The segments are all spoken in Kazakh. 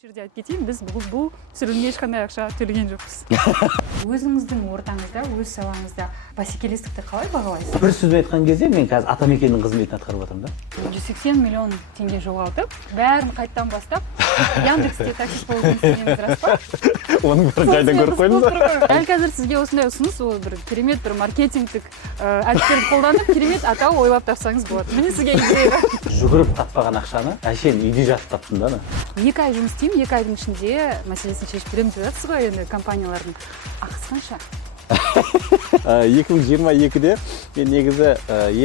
жерде айтып кетейін, біз бұл түсірілімге ешқандай ақша төлеген жоқпыз. Өзіңіздің ортаңызда, өз салаңызда бәсекелестікті қалай бағалайсыз? Бір сөзбен айтқан кезде мен қазір атамекеннің қызметін атқарып жатырмын да. 180 миллион теңге жоғалтып, бәрін қайттан бастап, Яндексте таксист болуды істегеніңіз рас па? Оның бәрін қайдан көріп қойдыңыз ба? Дәл қазір сізге осындай ұсыныс, ол бір керемет бір маркетингтік әдістерді қолданып, керемет атау ойлап тапсаңыз болады. Міне сізге идея. Жүгіріп таппаған ақшаны әшейін үйде жатып таптым да. 2 ай жұмыс істеймін, 2 айдың ішінде мәселесін шешіп беремін деп жатсыз ғой, енді компаниялардың ақысы қанша? 2022-де мен негізі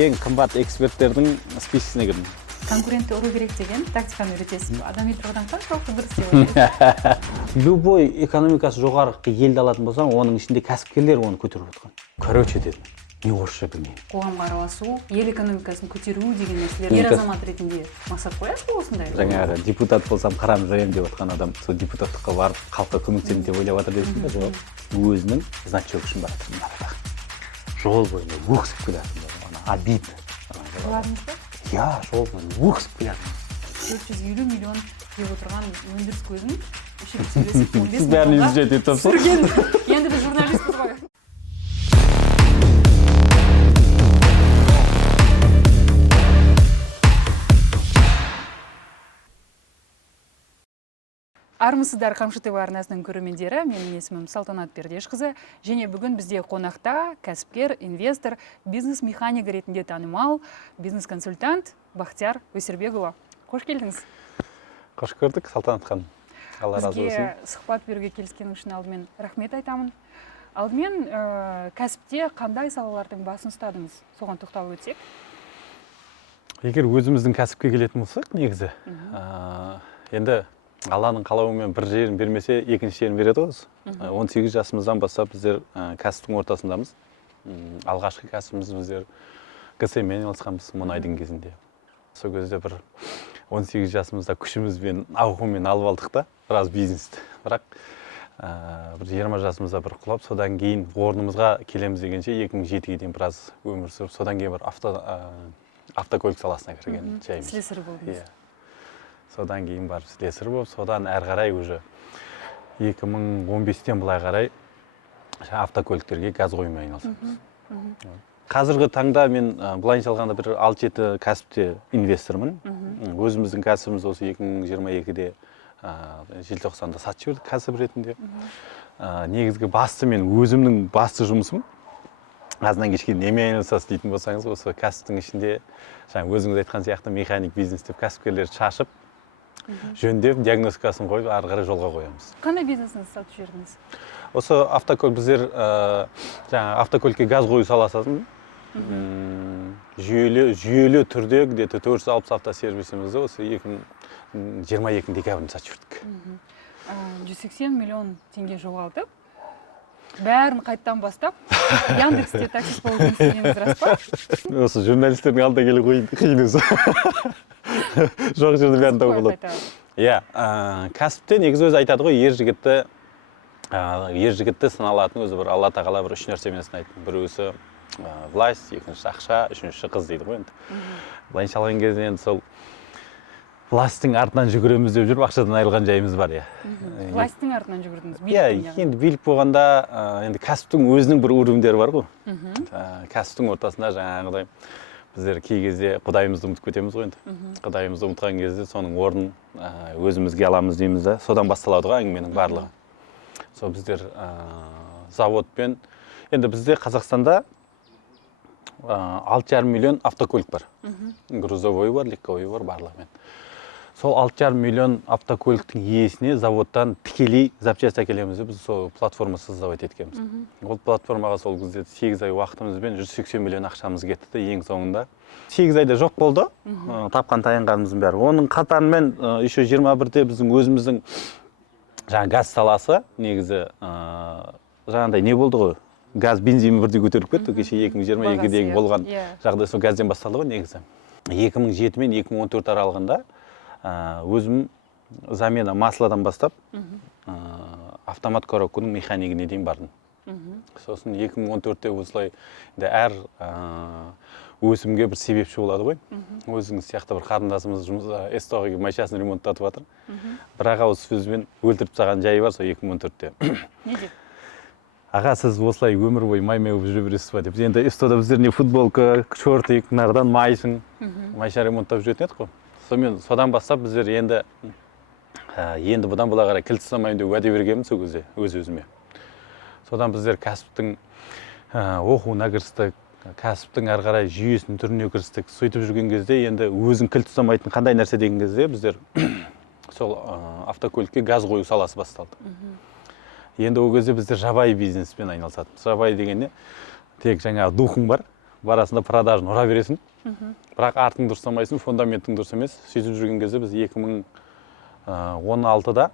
ең қымбат эксперттердің списогіне кірдім. Конкурентті ұру керек деген тактиканы үйретесіз. Адами тұрғыдан қаншалықты дұрыс деп ойлайсыз? Любой экономикасы жоғары елді алатын болсаң, оның ішінде кәсіпкерлер оны көтеріп отқан. Короче дедім, не орысша білмеймін. Қоғамға араласу, ел экономикасын көтеру деген мәселелер ер азамат ретінде мақсат қоясыз ба осындай? Жаңағы депутат болсам қарам жоям деп отқан адам сол депутаттыққа барып халыққа көмектесемін деп ойлап жатыр десің бе? Жоқ. Өзінің значок үшін баратырмын арада. Жол бойында өксіп келатырмын. Обидно. Жыладыңыз ба? Я, жол бойында өксіп келатырмын. 450 миллион деп отырған өндіріс көзін үшеуі сөйлесіп 15 бәрін миллионға изучать етіп тапсыр. түсірген. Енді біз журналистпіз ғой. Армысыздар, Қамшы ТВ арнасының көрермендері, менің есімім Салтанат Пердешқызы, және бүгін бізде қонақта кәсіпкер, инвестор, бизнес-механик ретінде танымал, бизнес-консультант Бахтияр Өсербекұлы. Қош келдіңіз. Қош көрдік, Салтанат ханым. Алла разы болсын. Бізге сұхбат беруге келіскенің үшін алдымен рахмет айтамын. Алдымен кәсіпте қандай салалардың басын ұстадыңыз? Соған тоқталып өтсек. Егер өзіміздің кәсіпке келетін болсақ, негізі, енді Алланың қалауымен бір жерін бермесе, екінші жерін береді ғой. 18 жасымыздан бастап біздер кәсіптің ортасындамыз. Алғашқы кәсібіміз біздер ГСМ-мен айналысқанбыз мұнайдың кезінде. Сол кезде бір 18 жасымызда күшімізбен, ауқыммен алып алдық та, біраз бизнесті. Бірақ бір 20 жасымызда бір құлап, содан кейін орнымызға келеміз дегенше 2007-ге дейін біраз өмір сүріп, содан кейін бір автокөлік саласына кірген жайымыз. Слесарь болдыңыз. Содан кейін барып слесарь болып, содан әрі қарай уже 2015-тен былай қарай автокөліктерге газ құюмен айналысамыз. Қазіргі таңда мен былайынша алғанда бір 6-7 кәсіпте инвестормын. Өзіміздің кәсібіміз осы 2022-де желтоқсанда сатып жібердік кәсіп ретінде. Негізгі басты мен өзімнің басты жұмысым. Азынан кешке немен айналысасыз дейтін болсаңыз, осы кәсіптің ішінде өзіңіз айтқан сияқты механик бизнес деп кәсіпкерлерді шашып, жөндеп, диагностикасын қойып, ары қарай жолға қоямыз. Қандай бизнесіңізді сатып жібердіңіз? Осы автокөлік біздер автокөлікке газ қою саласының жүйелі түрде где-то 460 автосервисімізді осы 2022 декабрьде сатып жібердік. 180 миллион теңге жоғалтып, бәрін қайттан бастап, Яндексте таксист болуды істегеніңіз рас па? Осы журналистердің алдына келу қиын өзі. Жоқ жерде бәрін тауып болады. Иә, кәсіпте негізі өзі айтады ғой, ер жігітті сыналатын өзі бір Алла тағала бір 3 нәрсемен сынайды. Біреусі власть, екіншісі ақша, үшіншісі қыз дейді ғой енді. Былайынша алған кезде енді сол властың артынан жүгіреміз деп жүріп, ақшадан айырылған жайымыз бар, иә. Властың артынан жүгірдіңіз? Иә, енді билік болғанда, енді кәсіптің өзінің бір уровендері бар ғой. Кәсіптің ортасында жаңағыдай біздер кей кезде құдайымызды ұмытып кетеміз ғой енді. Құдайымызды ұмытқан кезде соның орнын өзімізге аламыз дейміз да, содан басталады ғой әңгіменің барлығы. Сол біздер заводпен, енді бізде Қазақстанда 6,5 миллион автокөлік бар. Грузовой бар, легковой бар, барлығымен. Сол 6,5 миллион автокөліктің иесіне заводтан тікелей запчасть әкелеміз деп біз сол платформа создавать еткенбіз. Ол платформаға сол кезде 8 ай уақытымызбен 180 миллион ақшамыз кетті ең соңында. 8 айда жоқ болды, тапқан таянғанымыздың бәрі. Оның қатарымен еще 21-де біздің өзіміздің газ саласы негізі жаңағыдай не болды ғой? Газ, бензин бірде көтеріп кетті, кеше 2022-дегі болған жағдай сол газден басталды ғой негізі. 2007 мен 2014 аралығында өзім замена маслодан бастап автомат коробканың механигіне дейін бардым. Сосын 2014-те осылай әр өсімге бір себепші болады ғой. Өзіңіз сияқты бір қарындасымыз СТО-ға келіп машинасын ремонттатып жатыр. Бірақ ауыз сөзбен өлтіріп тастаған жайы бар сол 2014-те. Не деп? Аға, сіз осылай өмір бойы май болып жүре бересіз ба деп. Енді СТО-да біздер не футболка, шортик, нардан майсың, машина ремонттап жүретін едік қой. Сонымен содан бастап біздер енді бұдан былай қарай кілт ұстамаймын деп уәде бергенмін сол кезде өз-өзіме. Содан біздер кәсіптің оқуына кірістік, кәсіптің ары қарай жүйесінің түріне кірістік. Сөйтіп жүрген кезде енді өзің кілт ұстамайтын қандай нәрсе деген кезде біздер сол автокөлікке газ қою саласы басталды. Енді ол кезде біздер жабайы бизнеспен айналысатынбыз. Жабайы дегенде тек жаңағы духың бар, барасында продажын ұра бересің. Бірақ артың дұрыстамайсың, фундаментің дұрыс емес. Сөйтіп жүрген кезде біз 2016-да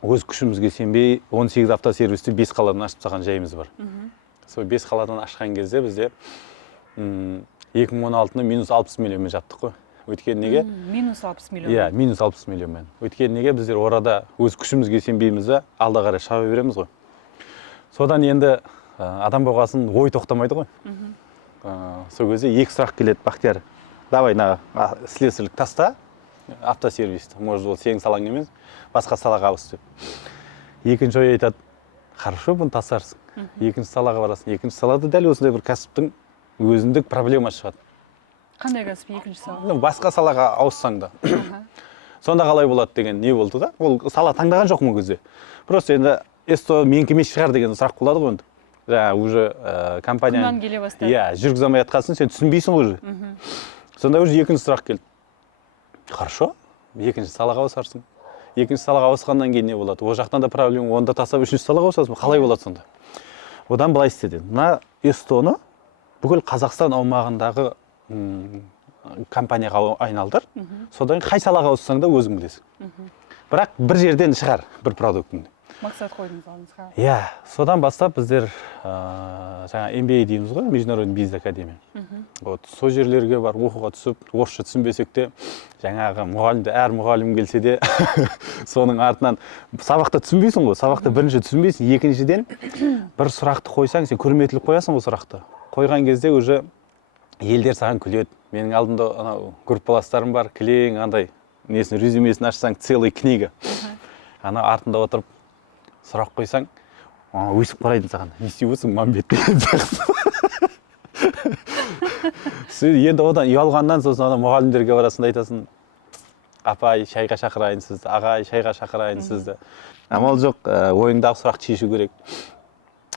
өз күшімізге сенбей 18 автосервисті 5 қаладан ашып тастаған жайымыз бар. Сол 5 қаладан ашқан кезде бізде 2016-ны минус 60 миллионмен жаптық қой. Өйткені неге? Минус 60 миллион. Иә, минус 60 миллионмен. Өйткені неге біздер орада өз күшімізге сенбейміз да, алда қарай шаба береміз ғой. Содан енді адам болғасын ой тоқтамайды ғой. Сол кезде екі сұрақ келеді, Бақтияр. Давай, слесарьлік таста, автосервисті. Может, ол сенің салаң емес, басқа салаға ауыс деп. Екінші ой айтады, хорошо, бұны тасарсың. Екінші салаға барасың. Екінші салада дәл осындай бір кәсіптің өзіндік проблема шығады. Қандай кәсіп екінші сала? Басқа салаға ауыссаң да. Сонда қалай болады деген не болды да? Ол сала таңдаған жоқ бұл кезде. Просто енді СТО менікі емес шығар деген сұрақ болады ғой енді. Жаңа уже компания күннан келе бастады. Иә, жүргізе алмай жатқасын сен түсінбейсің уже. Сонда уже екінші сұрақ келді. Хорошо, екінші салаға ауысарсың. Екінші салаға ауысқаннан кейін не болады? Ол жақтан да проблема, онда тастап үшінші салаға ауысасың. Қалай болады сонда? Одан былай істеді. Мына СТО-ны бүкіл Қазақстан аумағындағы компанияға айналдыр. Содан қай салаға ауыссаң да өзің білесің. Бірақ бір жерден шығар бір продуктыңды. Мақсат қойдыңыз алдыңызға. Иә, содан бастап біздер жаңа MBA дейміз ғой, Международный бизнес академия. Вот сол жерлерге бар оқуға түсіп, орысша түсінбесек те, жаңағы мұғалімді әр мұғалім келсе де соның артынан сабақта түсінбейсің ғой, сабақта бірінші түсінбейсің, екіншіден бір сұрақты қойсаң, сен көрметіліп қоясың ол сұрақты. Қойған кезде уже елдер саған күледі. Менің алдымда анау группаластарым бар, кілең андай несін резюмесін ашсаң, целый книга. Ана артында отырып сұрақ қойсаң, өсіп қарайды саған. Не істеп отырсың, Мамбет деген сияқты. Енді одан ұялғаннан сосын мұғалімдерге барасың да айтасың, апай, шайға шақырайын сізді, ағай, шайға шақырайын сізді. Амал жоқ, ойыңдағы сұрақты шешу керек.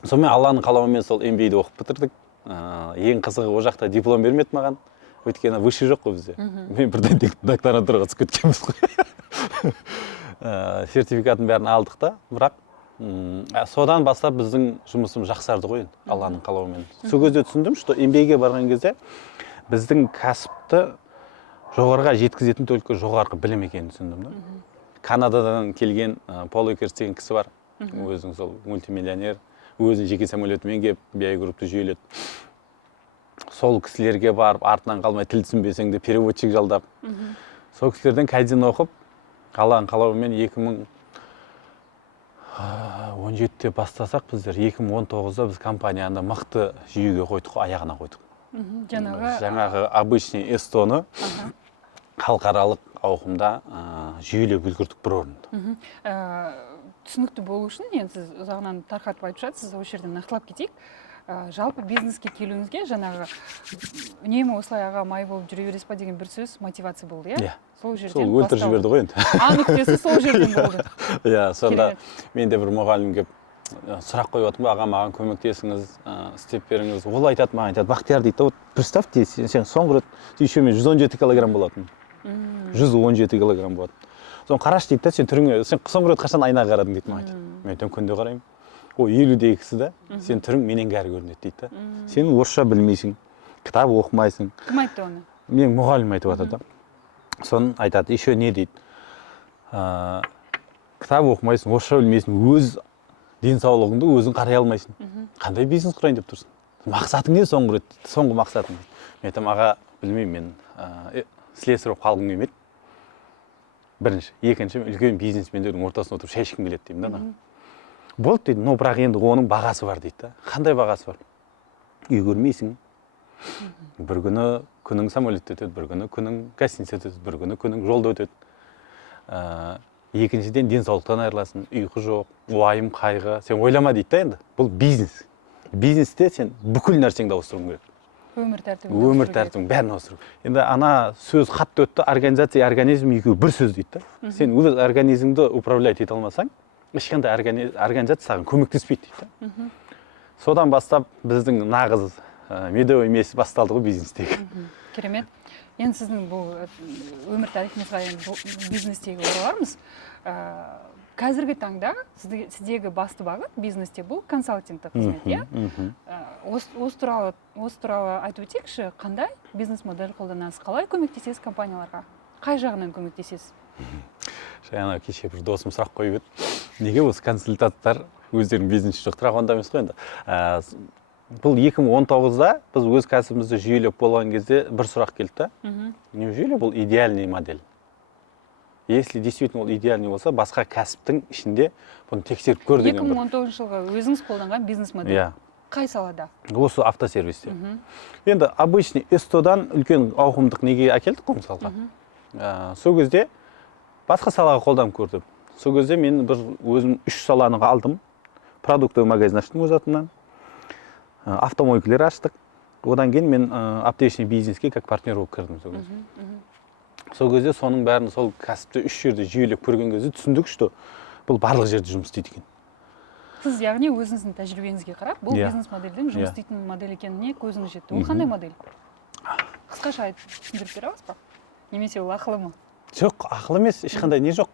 Сонымен Алланың қалауымен сол MBA-ді оқып бітірдік. Ең қызығы ол жақта диплом бермеді маған. Өйткені высший жоқ қой бізде. Мен бірден докторантураға түсіп кеткенбіз ғой. Сертификатын бәрін алдық та, бірақ содан бастап біздің жұмысым жақсарды ғой, Алланың қалауымен. Сол кезде түсіндім, что MBA-ге барған кезде біздің кәсіпті жоғарыға жеткізетін только жоғарғы білім екенін түсіндім да. Канададан келген Пол Экерс деген кісі бар. Өзінің сол мультимиллионер, өзінің жеке самолетімен келіп, BI группты жүйеледі. Сол кісілерге барып, артынан қалмай тіл түсінбесең де переводчик жалдап. Сол кісілерден кайдзен оқып, Алланың қалауымен 2017-те бастасақ, біздер 2019-да біз компанияны мықты жүйеге қойдық, аяғына қойдық. Жаңағы обычный СТО-ны халықаралық ауқымда жүйелеп үлгердік бір орында. Түсінікті болу үшін, енді сіз ұзағынан тарқатып айтып жатсыз, осы жерден нақтылап кетейік. Жалпы бизнеске келуіңізге жаңағы үнемі осылай аға май болып жүре бересіз ба деген бір сөз мотивация болды, иә? Сол жерден басталды. Сол өлтіріп жіберді ғой енді. Нүктесі сол жерден болды. Иә, сонда мен де бір мұғалім келіп сұрақ қойып отырмын, аға маған көмектесіңіз, істеп беріңіз. Ол айтады, маған айтады, Бақтияр дейді, вот представьте, сен соңғы рет еще мен 117 килограмм болатын. 117 килограмм болатын. Соны қараш дейді, сен түріңе, сен соңғы рет қашан айнаға қарадың дейді маған айтады. Мен айтамын, күнде қараймын. О, 50-дегі кісі да, сен түрің менен кәрі көрінеді дейді. Сен орысша білмейсің, кітап оқымайсың. Кім айтты оны? Мен мұғалім айтып жатады. Соны айтады, еще не дейді. Кітап оқымайсың, орысша білмейсің, өз денсаулығыңды өзің қарай алмайсың. Қандай бизнес құрайын деп тұрсың? Мақсатың не соңғы мақсатың? Мен айтамын, аға, білмеймін, мен слесарь болып қалғым келмейді. Бірінші, екінші, үлкен бизнесмендердің ортасына отырып шай ішкім келеді деймін да. Болды дейді, но бірақ енді оның бағасы бар дейді да. Қандай бағасы бар? Үй көрмейсің, бір күні күнің самолетте өтеді, бір күні күнің гостиницада өтеді, бір күні күнің жолда өтеді. Екіншіден денсаулықтан айырыласың, ұйқы жоқ, уайым, қайғы. Сен ойлама дейді да енді. Бұл бизнес. Бизнесте сен бүкіл нәрсеңді ауыстыруың керек. Өмір тәртібін бәрін ауыстыру. Енді ана сөз қатты өтті, организация, организм екеуі бір сөз дейді да. Сен өз организмді управлять ете алмасаң, ешқандай организация саған көмектеспейді дейді. Содан бастап біздің нағыз медеу емес басталды ғой бизнестегі. Керемет. Енді сіздің бұл өмір тарихыңызға бизнестегі оралармыз. Қазіргі таңда сіздегі басты бағыт бизнесте бұл консалтингтік қызмет, иә? Осы туралы айтып өтейікші, қандай бизнес модель қолданасыз, қалай көмектесесіз компанияларға? Қай жағынан көмектесесіз? Жаңа кеше бір досым сұрақ қойып еді. Неге осы консультанттар өздерінің бизнесі жоқ? Бірақ онда емес қой енді. Бұл 2019-да біз өз кәсібімізді жүйелеп болған кезде бір сұрақ келді. Неужели бұл идеальный модель? Если действительно ол идеальный болса, басқа кәсіптің ішінде бұны тексеріп көр деген бір. 2019 жылғы өзіңіз қолданған бизнес модель. Қай салада? Осы автосервисте. Енді обычный S100-дан үлкен ауқымдық неге әкелдік қой мысалға. Сол кезде басқа салаға қолданып көрдім. Сол кезде мен бір өзім 3 саланы алдым. Продуктовый магазин аштым өз атымнан. Автомойкалар аштық. Одан кейін мен аптечный бизнеске как партнер болып кірдім сол кезде. Сол кезде соның бәрін сол кәсіпті 3 жерде жүйелеп көрген кезде түсіндік, что бұл барлық жерде жұмыс істейді екен. Сіз яғни өзіңіздің тәжірибеңізге қарап, бұл бизнес модельдің жұмыс істейтін модель екеніне көзіңіз жетті. Ол қандай модель? Қысқаша айтып түсіндіріп бере аласыз ба? Немесе ол ақылы ма? Жоқ, ақылы емес, ешқандай не жоқ.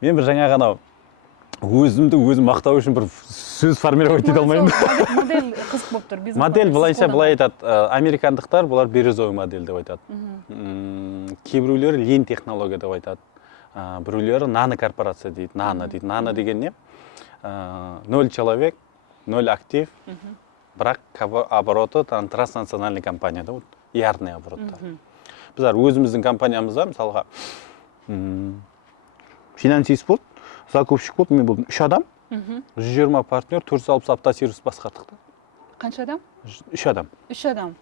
Мен бір жаңа ғана өзімді өзім мақтау үшін бір сөз формировать ете алмаймын. Модель қызық болып тұр. Модель былай айтады, американдықтар бұлар бирюзовый модель деп айтады. Кейбіреулері лин технология деп айтады. Біреулері нано корпорация дейді, нано дейді. Нано деген не? 0 человек, 0 актив, бірақ обороты транснациональный компанияда, ярный обороттар. Біздер өзіміздің компаниямызда, мысалға, финансист болды, закупщик болды, мен болдым 3 адам, 120 партнер, 460 автосервис басқардық. Қанша адам? 3 адам. 3 адам.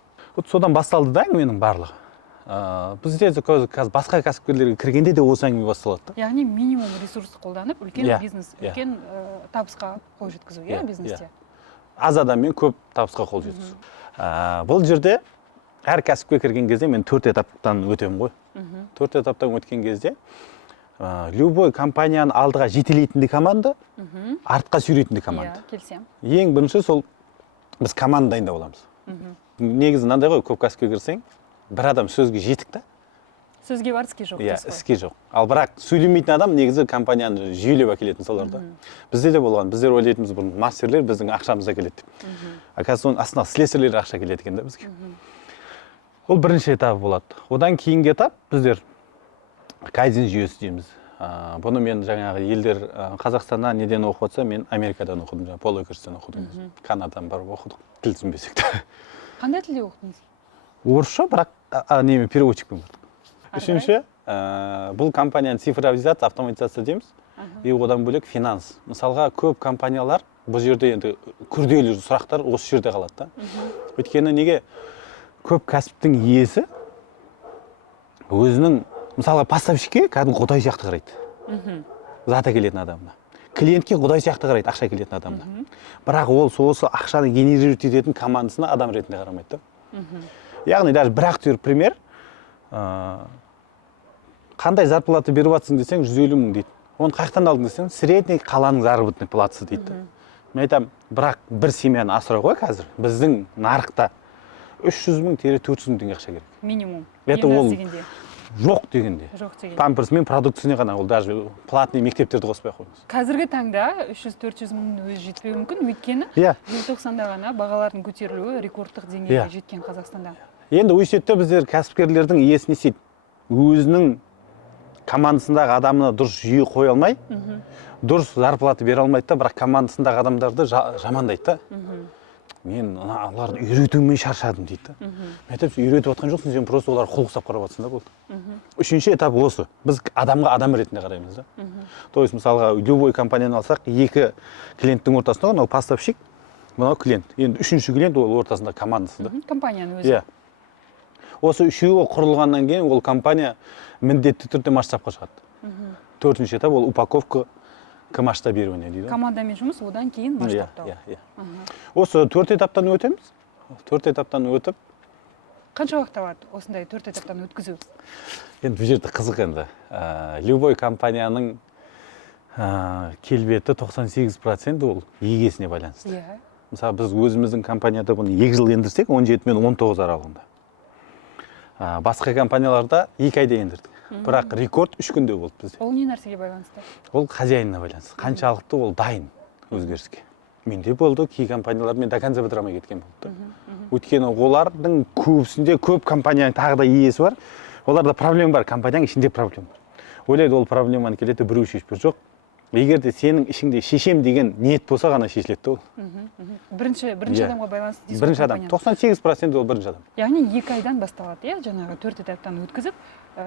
Содан басталды да менің барлығы. Бізде қазір басқа кәсіпкерлерге кіргенде де осы әңгіме басталады. Яғни минимум ресурсты қолданып, үлкен бизнес, үлкен табысқа қол жеткізу, иә, бизнесте? Аз адаммен көп табысқа қол жеткізу. Бұл жерде әр кәсіпке кірген кезде мен 4 этаптан өтемін ғой. 4 этаптан өткен кезде любой компанияны алдыға жетелейтіндей команда, артқа сүйрейтіндей команда. Келсем. Ең бірінші сол біз команда дайындап аламыз. Негізі мынандай ғой, көп кәсіпке кірсең, бір адам сөзге жетік та. Сөзге бар, іске жоқ. Іске жоқ. Ал бірақ сөйлемейтін адам негізі компанияны жүйелеп әкелетін солар да. Бізде де болған. Біздер ойлайтынбыз бұрын мастерлер біздің ақшамызды әкеледі деп. Оказывается, оның астына слесарьлер ақша әкеледі екен да бізге. Ол бірінші этап болады. Одан кейінгі этап біздер кайдзен жүйесі дейміз. Бұны мен жаңағы елдер Қазақстаннан неден оқып отса, мен Америкадан оқыдым, Пол Экерстен оқыдым. Канададан барып оқыдық, тіл түсінбесек те. Қандай тілде оқыдыңыз? Орысша, бірақ неме переводчикпен көрдік. Үшінші, бұл компанияны цифровизация, автоматизация дейміз. И одан бөлек финанс. Мысалға, көп компаниялар бұл жерде енді күрделі сұрақтар осы жерде қалады да. Өйткені неге көп кәсіптің иесі өзінің, мысалға, поставщикке кәдімгі құдай сияқты қарайды. Зат әкелетін адамына. Клиентке құдай сияқты қарайды, ақша әкелетін адамына. Бірақ ол осы ақшаны генерировать ететін командасына адам ретінде қарамайды да. Яғни даже бір актер пример, қандай зарплата беріп жатсың десең 150 мың дейді. Оны қаяқтан алдың десең, средний қаланың заработной платасы дейді. Мен айтамын, бірақ бір семьяны асырау ғой қазір. Біздің нарықта 300 мың, 400 мың теңге ақша керек. Минимум. Это ол жоқ дегенде. Памперс мен продукциясына ғана, ол даже платный мектептерді қоспай ақ қойыңыз. Қазіргі таңда 300-400 мың өзі жетпеуі мүмкін, өйткені желтоқсанда ғана бағалардың көтерілуі рекордтық деңгейге жеткен Қазақстанда. Енді университетте біздер кәсіпкерлердің иесі не істейді? Өзінің командасындағы адамына дұрыс жүйе қоя алмай, дұрыс зарплата бере алмайды да, бірақ командасындағы адамдарды жамандайды да. Мен оларды үйретумен шаршадым дейді. Мен айтып, үйретіп отқан жоқсың, сен просто олар құлық ұстап қарап жатсың да болды. Үшінші этап осы. Біз адамға адам ретінде қараймыз да. То есть, мысалға, любой компанияны алсақ, екі клиенттің ортасында, ол поставщик, мынау клиент. Енді үшінші клиент ол ортасында командасы да. Компанияның өзі. Иә. Осы үшеуі құрылғаннан кейін ол компания міндетті түрде масштабқа шығады. Төртінші этап ол упаковка к масштабированию дейді. Командамен жұмыс, одан кейін масштабтау. Иә. Осы 4 этаптан өтеміз. 4 этаптан өтіп. Қанша уақыт алады осындай 4 этаптан өткізу? Енді бұл жерде қызық енді. Любой компанияның келбеті 98% ол егесіне байланысты. Иә. Мысалы біз өзіміздің компанияда бұны 2 жыл ендірсек 17 мен 19 аралығында. Басқа компанияларда 2 айда ендірдік. Бірақ рекорд 3 күнде болды бізде. Ол не нәрсеге байланысты? Ол хозяинына байланысты. Қаншалықты ол дайын өзгеріске. Менде болды, кей компаниялар мен до конца бітіре алмай кеткен болды. Өйткені олардың көбісінде көп компанияның тағы да иесі бар. Оларда проблема бар, компанияның ішінде проблема бар. Ойлайды ол проблеманы келеді, біреу шешіп жоқ. Егер де сенің ішіңде шешем деген ниет болса ғана шешіледі ол. Бірінші адамға байланысты дейсіз. Бірінші адам. 98% ол бірінші адам. Яғни 2 айдан басталады, иә, жаңағы 4 этаптан өткізіп.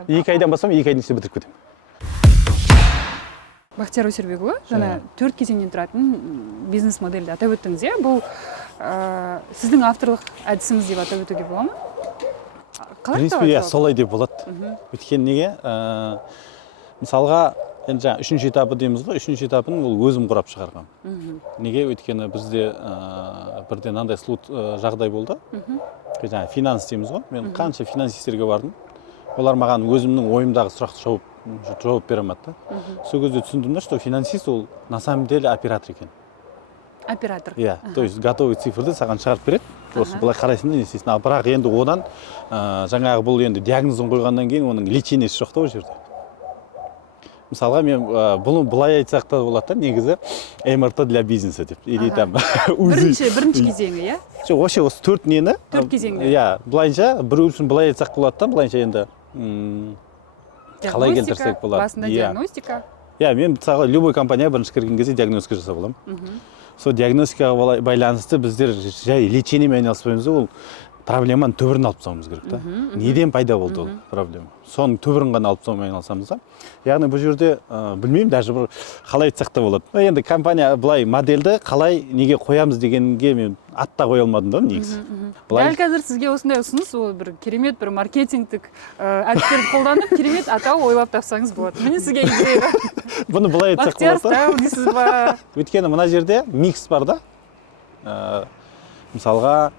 2 айдан бастасам 2 айдың ішінде бітіріп кетемін. Бақтияр Өсербекұлы, жаңа 4 кезеңнен тұратын бизнес модельді атап өттіңіз, иә? Бұл сіздің авторлық әдісіңіз деп атап өтуге бола ма? В принципе, солай деп болады. Өйткені неге? Мысалға, енді жаңа 3-ші этапы дейміз ғой, 3-ші этапын ол өзім құрап шығарғам. Неге? Өйткені бізде бірден андай жағдай болды. Жаңа финанс дейміз ғой. Мен қанша финансистерге бардым. Олар маған өзімнің ойымдағы сұрақты жауап бере алмады. Сол кезде түсіндім, что финансист ол на самом деле оператор екен. Оператор. Иә, то есть готовый цифрды саған шығарып береді. Осы былай қарайсың да не істейсің. Ал бірақ енді одан жаңағы бұл енді диагнозын қойғаннан кейін оның лечениесі жоқ та ол жерде. Мысалға мен бұны былай айтсақ та болады да, негізі МРТ для бизнеса деп. Или там бірінші кезеңі, иә? Жоқ, вообще осы 4 нені? 4 кезеңді. Иә, былайша біреу үшін былай айтсақ болады да, былайша енді қалай келтірсек болады. Басында диагностика. Иә, мен мысалы любой компания бірінші кірген кезде диагностика жасап аламын. Сол диагностикаға байланысты біздер жай лечениемен айналыспаймыз, ол проблеманың түбірін алып тастауымыз керек та. Неден пайда болды ол проблема? Соның түбірін ғана алып тастаумен айналысамыз да. Яғни бұл жерде білмеймін, даже бір қалай айтсақ та болады. Енді компания былай модельді қалай неге қоямыз дегенге мен атта қоя алмадым да негізі. Дәл қазір сізге осындай ұсыныс, ол бір керемет бір маркетингтік әдістерді қолданып, керемет атау ойлап тапсаңыз болады. Міне сізге идея. Бұны былай айтсақ болады. Бақтияр стайл дейсіз ба? Өйткені мына жерде микс бар да. Мысалға,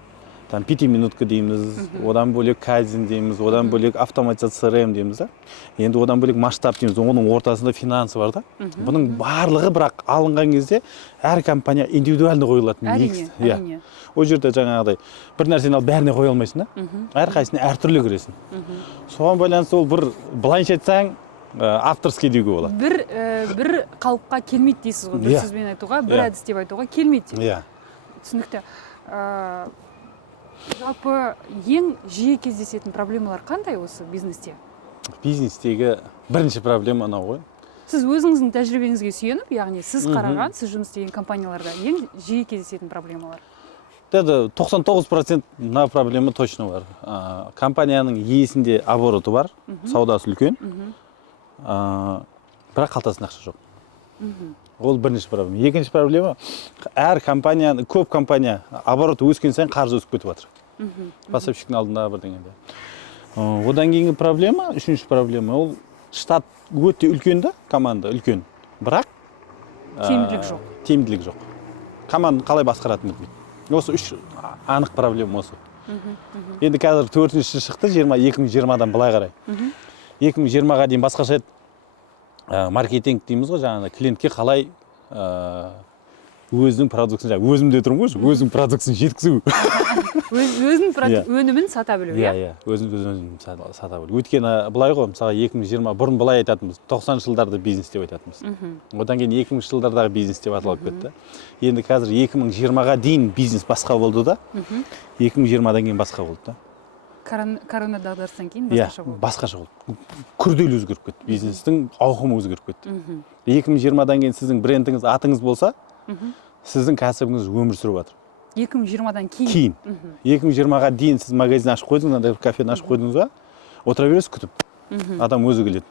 там 5 минутка дейміз, одан бөлек кайдзен дейміз, одан бөлек автоматизация CRM дейміз да. Енді одан бөлек масштаб дейміз, оның ортасында финансы бар да. Бұның барлығы бірақ алынған кезде әр компания индивидуалды қойылатын. Әрине. Ол жерде жаңағыдай бір нәрсені алып бәріне қоя алмайсың да. Әрқайсысына әртүрлі кіресің. Соған байланысты ол бір былайша айтсаң авторский деуге болады. Бір қалыпқа келмейді дейсіз ғой. Бір сөзбен айтуға, бір әдіс деп айтуға келмейді. Иә. Түсінікті. Жалпы ең жиі кездесетін проблемалар қандай осы бизнесте? Бизнестегі бірінші проблема анау ғой. Сіз өзіңіздің тәжірибеңізге сүйеніп, яғни сіз қараған, сіз жұмыс істеген компанияларда ең жиі кездесетін проблемалар? 99% мына проблема точно бар. Компанияның иесінде обороты бар, саудасы үлкен, бірақ қалтасында ақша жоқ. Ол бірінші проблема. Екінші проблема, әр компания, көп компания обороты өскен сайын қаржы өсіп кетіп жатыр. Поставщиктің алдында бірдеңеде. Одан кейінгі проблема, үшінші проблема, ол штат өте үлкен да, команда үлкен. Бірақ тиімділік жоқ. Команда қалай басқаратын білмейді. Осы үш анық проблема осы. Енді қазір 4-ші шықты 2020-дан былай қарай. 2020-ға дейін басқаша маркетинг дейміз ғой, жаңағы клиентке қалай өзінің продуктысын, өзімде тұрмын ғой, өзінің продуктысын жеткізу. Өзінің өнімін сата білу, иә? Иә, өзінің сата білу. Өйткені былай ғой, мысалы 2020 бұрын былай айтатынбыз, 90 жылдарды бизнес деп айтатынбыз. Одан кейін 2000 жылдардағы бизнес деп аталып кетті. Енді қазір 2020-ға дейін бизнес басқа болды да, 2020-дан кейін басқа болды да. Корона дағдарыстан кейін басқаша болды? Басқаша болды. Күрделі өзгеріп кетті. Бизнестің ауқымы өзгеріп кетті. 2020-дан кейін сіздің брендіңіз, атыңыз болса, сіздің кәсібіңіз өмір сүріп жатыр. 2020-дан кейін? 2020-ға дейін сіз магазин ашып қойдыңыз, кафені ашып қойдыңыз ба, отыра бересіз күтіп. Адам өзі келеді.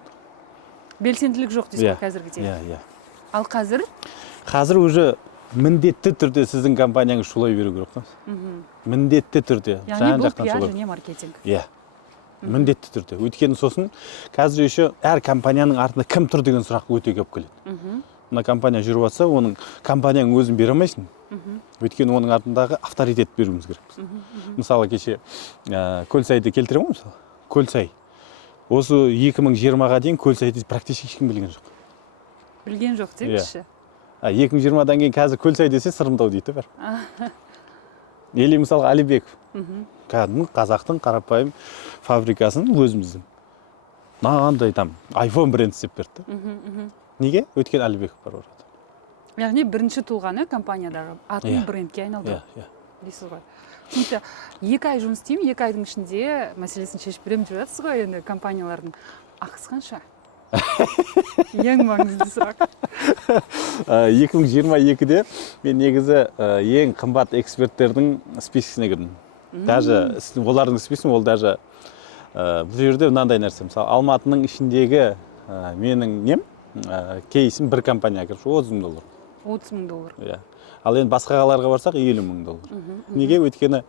Белсенділік жоқ дейсіз ғой қазіргіде? Иә. Ал қазір? Қазір уже міндетті түрде сіздің компанияңыз шулай беру керек та. Міндетті түрде. Яғни бұл пиар және маркетинг. Иә. Міндетті түрде. Өйткені сосын қазір еще әр компанияның артында кім тұр деген сұрақ өте көп келеді. Мына компания жүріп жатса, оның компанияның өзін бере алмайсың. Өйткені оның артындағы авторитет беруіміз керек. Мысалы кеше Көлсайды келтіремін ғой, мысалы. Көлсай. Осы 2020-ға дейін Көлсайды практически ешкім білген жоқ. Білген жоқ деймізші. 2020-дан кейін қазір Көлсай десе сырымдау дейді бәр. Или мысалы Алибеков. Кәдімгі қазақтың қарапайым фабрикасын өзіміздің. Нағандай там iPhone бренд істеп берді. Неге? Өткен Алибеков бар орада. Яғни бірінші тұлғаны компаниядағы атын брендке айналды. Дейсіз ғой. Түсінікті, 2 ай жұмыс істеймін, 2 айдың ішінде мәселесін шешіп беремін деп жатсыз ғой, енді компаниялардың ақысы қанша? Ең маңызды сұрақ. 2022-де мен негізі ең қымбат эксперттердің спискісіне кірдім. Даже олардың списін ол даже бұл жерде мынандай нәрсе. Мысалы, Алматының ішіндегі менің кейсім бір компанияға кіріп $30,000. $30,000. Иә. Ал енді басқа қалаларға барсақ $50,000. Неге? Өйткені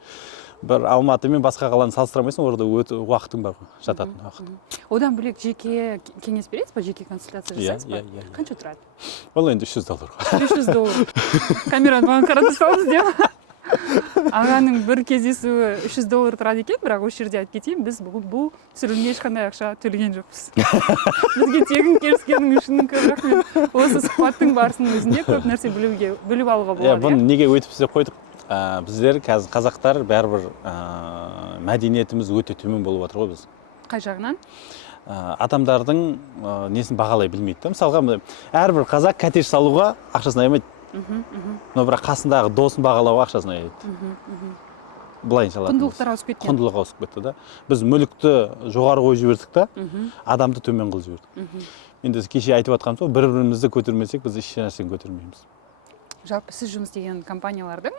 бір Алматы мен басқа қаланы салыстырамайсың, орда уақытың бар ғой, жататын уақыт. Одан бөлек жеке кеңес бересіз ба, жеке консультация жасайсыз ба? Қанша тұрады? Ол енді $300. $300. Камераны маған қаратып салыңыз деп. Ағаның бір кездесуі $300 тұрады екен, бірақ осы жерде айтып кетейін, біз бұл түсірілімге ешқандай ақша төлеген жоқпыз. Бізге тегін келіскенің үшін көп рахмет. Осы сұхбаттың барысының өзінде көп нәрсе біліп алуға болады. Бұны неге өтіп істеп қойдық? Біздер қазір қазақтар бәрібір мәдениетіміз өте төмен болып отыр ғой біз. Қай жағынан? Адамдардың несін бағалай білмейді. Мысалға, әрбір қазақ коттедж салуға ақшасын аямайды. Но бірақ қасындағы досын бағалауға ақшасын аяйды. Былайынша алатын. Құндылықтар ауысып кеткен. Құндылық ауысып кетті да. Біз мүлікті жоғары қойып жібердік та, адамды төмен қылып жібердік. Енді кеше айтып жатқаным сол, бір-бірімізді көтермесек, біз еш нәрсені көтермейміз. Жалпы сіз жұмыс істеген компаниялардың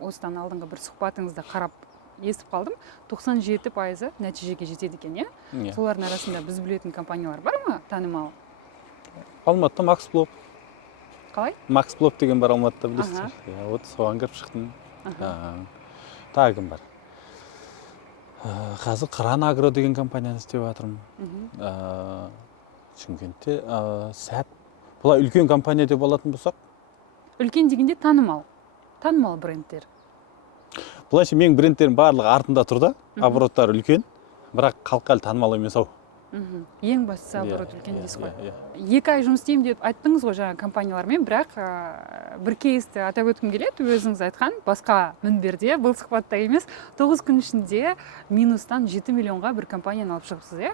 осыдан алдыңғы бір сұхбатыңызды қарап естіп қалдым, 97% нәтижеге жетеді екен, иә? Солардың арасында біз білетін компаниялар бар ма, танымал? Алматыда Макс Блоп. Қалай? Макс Блоп деген бар Алматыда, білесіздер. Вот соған кіріп шықтым. Тағы кім бар? Қазір Қыран Агро деген компанияны істеп жатырмын. Шымкентте сәт. Бұлай үлкен компания деп алатын болсақ? Үлкен дегенде танымал брендтер. Бұлайша менің брендтерім барлығы артында тұр да, обороттары үлкен, бірақ халыққа әлі танымал емес ау. Ең бастысы оборот үлкен дейсіз ғой. 2 ай жұмыс істеймін деп айттыңыз ғой жаңа компаниялармен, бірақ бір кейсті атап өткім келеді, өзіңіз айтқан, басқа мінберде, бұл сұхбатта емес, 9 күн ішінде минустан 7 миллионға бір компанияны алып шығыпсыз, иә?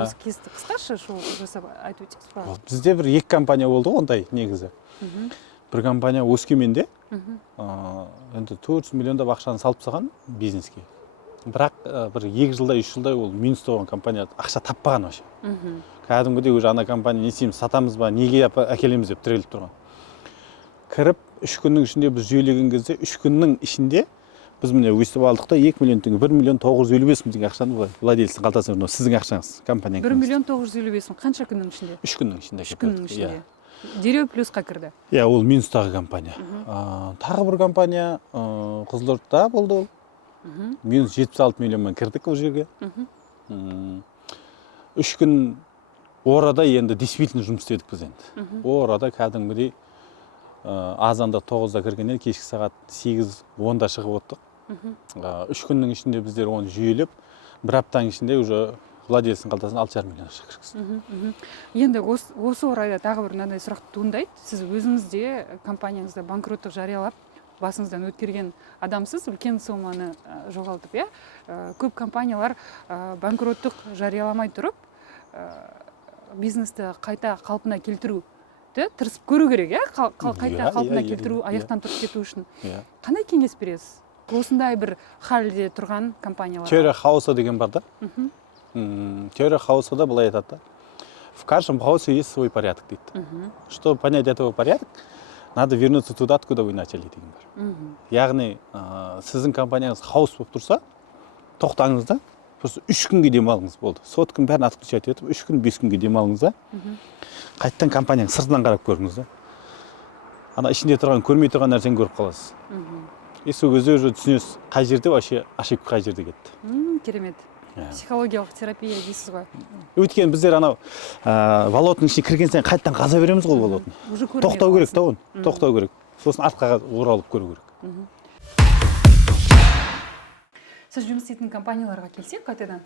Осы кейсті қысқаша шоу жасап айтып өтесіз ба? Бізде бір 2 компания болды ғой ондай негізі. Бір компания Өскеменде, енді 400 миллиондап ақшаны салып тастаған бизнеске. Бірақ бір 2 жылдай, 3 жылдай ол минуста болған компания ақша таппаған вообще. Кәдімгідей уже ана компания не істейміз, сатамыз ба, неге әкелеміз деп тіреліп тұрған. Кіріп 3 күннің ішінде біз жүйелеген кезде 3 күннің ішінде біз міне өстіп алдық та 2 миллион теңге, 1 миллион 955 мың теңге ақшаны владельцің қалтасына, сіздің ақшаңыз, компанияның. 1 миллион 955 мың қанша күннің ішінде? 3 күннің ішінде. 3 күннің ішінде. Дереу плюсқа кірді. Иә, ол минустағы компания. Тағы бір компания Қызылордада болды ол. Минус 76 миллионмен кірдік ол жерге. 3 күн орада енді действительно жұмыс істедік біз енді. Орада кәдімгідей азанда 9-да кіргеннен кешкі сағат 8-10-да шығып оттық. 3 күннің ішінде біздер оны жүйелеп, бір аптаның ішінде уже владельцің қалтасына 6,5 миллион шығырсыз. Енді осы орайда тағы бір мынандай сұрақ туындайды. Сіз өзіңізде компанияңызда банкроттық жариялап, басыңыздан өткерген адамсыз, үлкен соманы жоғалтып, иә? Көп компаниялар банкроттық жарияламай тұрып, бизнесті қайта қалпына келтіруді тырысып көру керек, иә? Қайта қалпына келтіру, аяқтан тұрып кету үшін. Қандай кеңес бересіз? Осындай бір халде тұрған компаниялар. Теория хаоса деген бар да? Теория хаоса да былай айтады. В каждом хаосе есть свой порядок дейді. Чтобы понять этого порядок, надо вернуться туда, откуда вы начали деген бар. Яғни, сіздің компанияңыз хаос болып тұрса, тоқтаңыз да, просто 3 күнге демалыңыз болды. Соткын бәрін отключать етіп, 3 күн, 5 күнге демалыңыз да, қайттан компанияның сыртынан қарап көріңіз да. ана ішінде тұрған көрмей тұрған нәрсені көріп қаласыз. И сол кезде уже түсінесіз қай жерде вообще ошибка қай жерде кетті. Керемет. Психологиялық терапия дейсіз ғой. Өйткені біздер анау волотның ішіне кірген сайын қайттан қаза береміз ғой волотны. Тоқтау керек та оны. Тоқтау керек. Сосын артқа оралып көру керек. Сіз жұмыс істейтін компанияларға келсек, қайтадан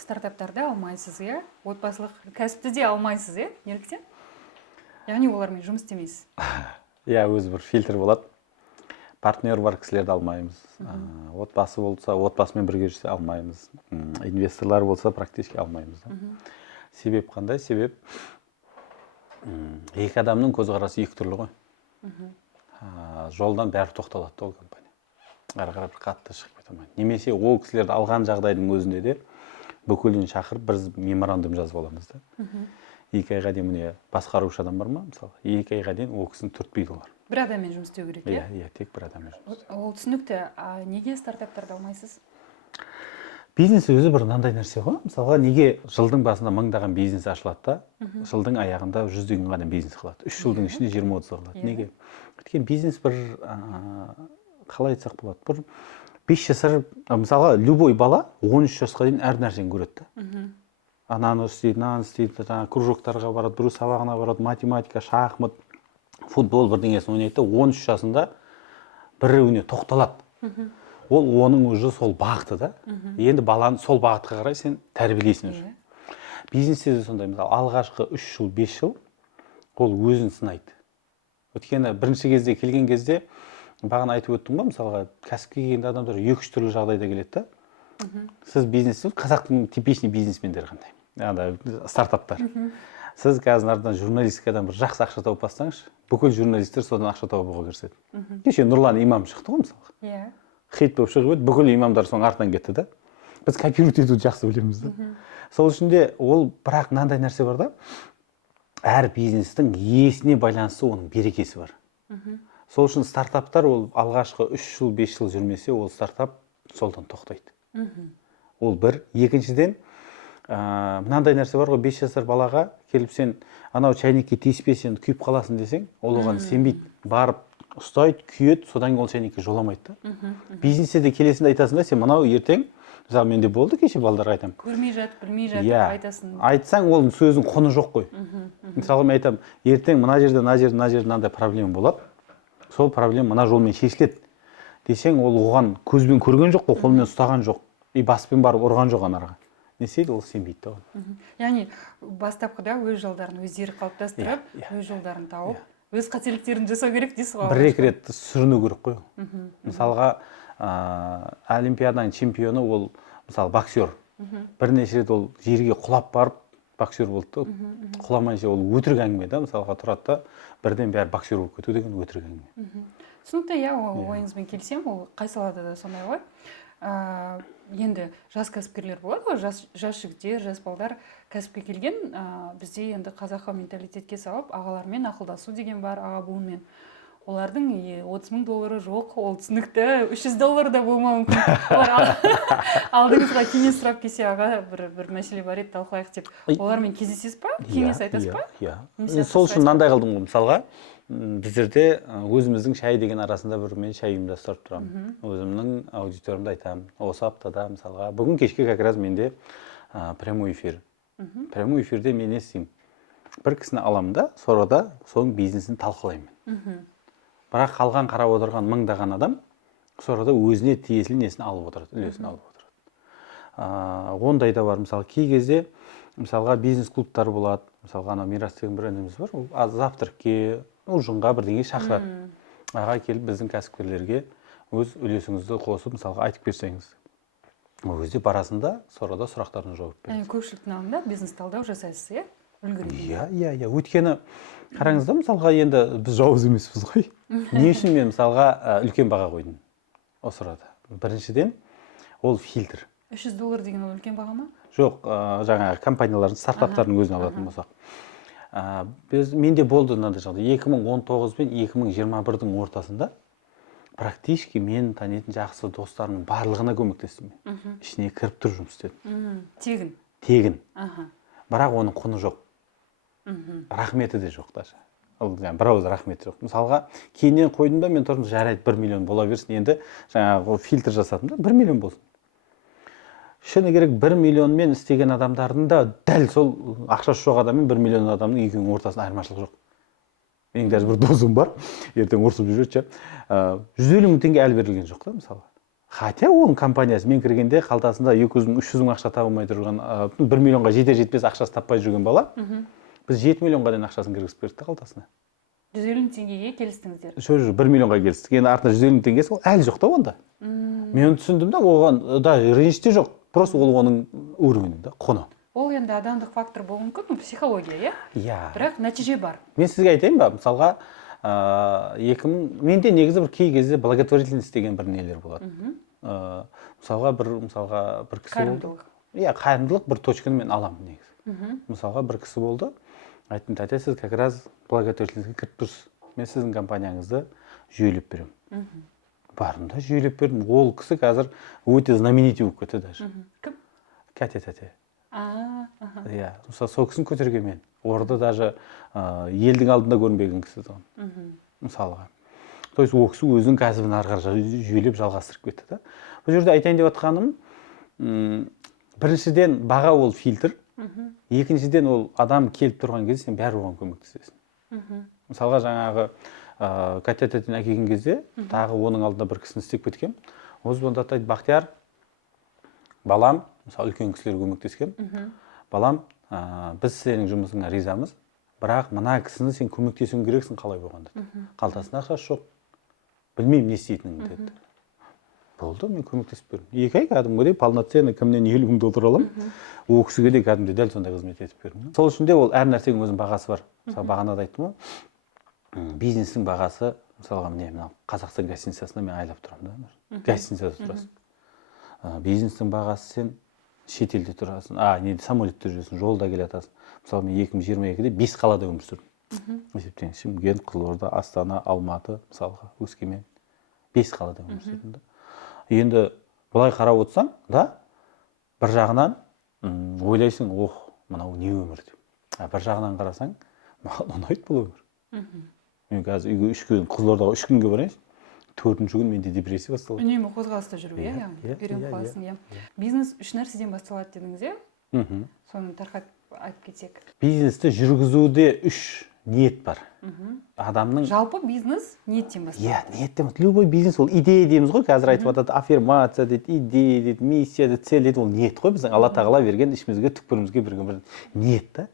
стартаптарды алмайсыз, иә? Отбасылық кәсіпті де алмайсыз, иә? Неліктен? Яғни олармен жұмыс істемейсіз. Иә, өзі бір фильтр болады. Партнер бар кісілерді алмаймыз. Отбасы болса, отбасымен бірге жүрсе алмаймыз. Инвесторлар болса, практически алмаймыз. Себеп қандай? Себеп екі адамның көзқарасы екі түрлі ғой. Жолдан бәрі тоқталады ол компания. Ары қарай бір қатты шығып кете алмайды. Немесе ол кісілерді алған жағдайдың өзінде де бүкілін шақырып біз меморандум жазып аламыз да. 2 айға дейін міне басқарушы адам бар ма, мысалы, 2 айға дейін ол кісінің $4 000. Бір адаммен жұмыс істеу керек, иә? Иә, тек бір адаммен жұмыс істеу. Ол түсінікті. Неге стартаптарды алмайсыз? Бизнес өзі бір мынандай нәрсе ғой. Мысалға, неге жылдың басында мыңдаған бизнес ашылады да, жылдың аяғында 100 ғана бизнес қалады. 3 жылдың ішінде 20-30 қалады. Неге? Өйткені бизнес бір қалай айтсақ болады? Бір 5 жасар, мысалға, любой бала 13 жасқа дейін әр нәрсені көреді да. Ананы істейді, мынаны істейді, кружоктарға барады, біреу сабағына барады, математика, шахмат, футбол бірдеңесін ойнайды. 13 жасында біреуіне тоқталады. Ол оның уже сол бағыты да. Енді баланы сол бағытқа қарай сен тәрбиелейсің уже. Бизнесте де сондай, мысалы, алғашқы 3 жыл, 5 жыл ол өзін сынайды. Өйткені бірінші кезде келген кезде бағана айтып өттім ғой, мысалға, кәсіпке келген адамдар 2-3 түрлі жағдайда келеді да. Сіз бизнесте, қазақтың типичный бизнесмендері қандай? Стартаптар. Сіз қазір нардан журналистикадан бір жақсы ақша тауып бастаңызшы, бүкіл журналистер содан ақша тауып кіріседі. Кеше Нұрлан имам шықты ғой, мысалға. Иә. Хит болып шығып еді, бүкіл имамдар соның артынан кетті да. Біз копировать етуді жақсы білеміз да. Сол үшін де ол бірақ мынандай нәрсе бар да, әр бизнестің иесіне байланысты оның берекесі бар. Сол үшін стартаптар ол алғашқы 3 жыл, 5 жыл жүрмесе, ол стартап солдан тоқтайды. Ол бір. Екіншіден, мынандай нәрсе бар ғой, 5 жасар балаға келіп сен анау чайникке тиіспесең күйіп қаласың десең, ол оған сенбейді. Барып ұстайды, күйеді, содан ол чайникке жоламайды да. Бизнесте де келесінде айтасың да, сен мынау ертең, мысалы менде болды кеше балаларға айтамын. Көрмей жатып, білмей жатып айтасың. Айтсаң, ол сөздің құны жоқ қой. Мысалы мен айтамын, ертең мына жерде, мынандай проблема болады. Сол проблема мына жолмен шешіледі десең, ол оған көзбен көрген жоқ, қолмен ұстаған жоқ, и баспен барып ұрған жоқ анаға. Не істейді, ол сенбейді да оған. Яғни бастапқыда өз жолдарын өздері қалыптастырып, өз жолдарын тауып, өз қателіктерін жасау керек дейсіз ғой. Бір-екі рет сүріну керек қой. Мысалға, олимпиаданың чемпионы ол, мысалы, боксер. Бірнеше рет ол жерге құлап барып боксер болды. Құламайынша ол өтірік әңгіме да, мысалға тұрады да, бірден бәрі боксер болып кету деген өтірік әңгіме. Түсінікті, иә, ойыңызбен келсем, ол қай салада да сондай ғой. Енді жас кәсіпкерлер болады ғой, жас жігіттер, жас балдар кәсіпке келген, бізде енді қазақы менталитетке салып, ағалармен ақылдасу деген бар, аға буынмен. Олардың $30,000 жоқ, ол түсінікті, $300 да болмауы мүмкін. Алдыңызға кеңес сұрап келсе, аға, бір мәселе бар еді, талқылайық деп. Олармен кездесесіз ба? Кеңес айтасыз ба? Иә. Сол үшін мынандай қылдым ғой, мысалға, біздерде өзіміздің шай деген арасында бір мен шай ұйымдастырып тұрамын. Өзімнің аудиториямда айтамын. Осы аптада, мысалға, бүгін кешке как раз менде прямой эфир. Прямой эфирде мен не істеймін? Бір кісіні аламын да, сонда соның бизнесін талқылаймын. Бірақ қалған қарап отырған мыңдаған адам сонда өзіне тиесілі несін алып отырады, үлесін алып отырады. Ондай да бар, мысалы, кей кезде мысалға бизнес-клубтар болады. Мысалға, ана Мирас деген бір ініміз бар, ол завтракке, ұжынға бірдеңе шақырады. Аға келіп біздің кәсіпкерлерге өз үлесіңізді қосып, мысалға, айтып берсеңіз. Ол кезде барасында, сонда сұрақтарын жауап береді. Көпшіліктің алдында бизнес талдау жасайсыз, иә? Иә. Өйткені қараңызда, мысалға, енді біз жауыз емеспіз ғой. Не үшін мен мысалға үлкен баға қойдым осы арада? Біріншіден, ол фильтр. $300 деген ол үлкен баға ма? Жоқ, жаңағы компаниялардың, стартаптардың өзін алатын болсақ. Менде болды мынандай жағдай. 2019 пен 2021-дің ортасында практически мен танитын жақсы достарымның барлығына көмектестім. Ішіне кіріп тұр жұмыс істедім. Тегін? Бірақ оның құны жоқ. Рахметі де жоқ даже. ол бір ауыз рахмет жоқ. Мысалға кейіннен қойдым да мен тұрдым, жарайды 1 миллион бола берсін, енді жаңағы фильтр жасадым да 1 миллион болсын. Шыны керек 1 миллионмен істеген адамдардың да дәл сол ақшасы жоқ адаммен 1 миллион адамның екеуінің ортасында айырмашылық жоқ. Менің даже бір досым бар, ертең ұрсып жүреді, 150 мың теңге әлі берілген жоқ та мысалы. Хотя оның компаниясы мен кіргенде қалтасында 200 мың, 300 мың ақша табылмай тұрған, 1 миллионға жетер-жетпес ақшасы таппай жүрген бала, біз 7 миллионға дейін ақшасын кіргізіп берді қалтасына. 150 мың теңгеге келістіңіздер. Жоқ, 1 миллионға келістік. Енді артында 150 мың теңгесі ол әлі жоқ та онда. Мен түсіндім да, оған да реніште жоқ. Просто ол оның уровені да, құны. Ол енді адамдық фактор болуы мүмкін, психология, иә? Бірақ нәтиже бар. Мен сізге айтайын ба, мысалға, менде негізі бір кей кезде благотворительность деген бір нелер болады. Мысалға бір кісі болды. Иә, қайырымдылық бір точканы мен аламын негізі. Мысалға бір кісі болды. Айттым, тәте, сіз как раз благотворительностьқа кіріп тұрсыз. Мен сіздің компанияңызды жүйелеп беремін. Бардым да жүйелеп бердім. Ол кісі қазір өте знаменитый болып кетті даже. Кім? Катя тәте. Иә, мысалы сол кісіні көтерген мен. Орда даже елдің алдында көрінбеген кісі тұғын. Мысалға. То есть ол кісі өзінің кәсібін ары қарай жүйелеп жалғастырып кетті да. Бұл жерде айтайын деп жатқаным, біріншіден баға ол фильтр. Екіншіден ол адам келіп тұрған кезде сен бәрі оған көмектесесің. Мысалға жаңағы Катя тәтені әкелген кезде тағы оның алдында бір кісіні істеп кеткен. Ол звондады, айтты, Бақтияр, балам, мысалы үлкен кісілер көмектескен. Балам, біз сенің жұмысыңа ризамыз, бірақ мына кісіні сен көмектесуің керексің қалай болғанда. Қалтасында ақшасы жоқ. Білмеймін не істейтініңді деді. Болды, мен көмектесіп бердім. 2 ай кәдімгідей полноценный кімнен 50 мың доллар аламын. Ол кісіге де кәдімгідей дәл сондай қызмет етіп бердім. Сол үшін де ол әр нәрсенің өзінің бағасы бар. Мысалы бағанада айттым ғой, бизнестің бағасы, мысалға міне мынау Қазақстан гостиницасында мен айлап тұрамын да. Гостиницада тұрасың. Бизнестің бағасы сен шетелде тұрасың, самолетте жүресің, жолда келе жатасың. Мысалы мен 2022-де 5 қалада өмір сүрдім. Есептеңіз, Шымкент, Қызылорда, Астана, Алматы, мысалға Өскемен, 5 қалада өмір сүрдім да. Енді былай қарап отырсаң, да, бір жағынан ойлайсың, мынау не өмір деп. Бір жағынан қарасаң, маған ұнайды бұл өмір. Мен қазір үйге Қызылордаға 3 күнге барайыншы. 4-ші күн менде депрессия басталды. Үнемі қозғалыста жүру, үйреніп қаласың. Бизнес 3 нәрседен басталады дедіңіз, соны тарқатып айтып кетсек. Бизнесті жүргізуде 3 ниет бар. Адамның жалпы бизнес ниеттен басталады. Иә, ниеттен. Любой бизнес ол идея дейміз ғой, қазір айтып жатады, аффирмация дейді, идея дейді, миссия дейді, цель дейді, ол ниет қой, біздің Алла тағала берген ішімізге, түкпірімізге берген бір ниет та.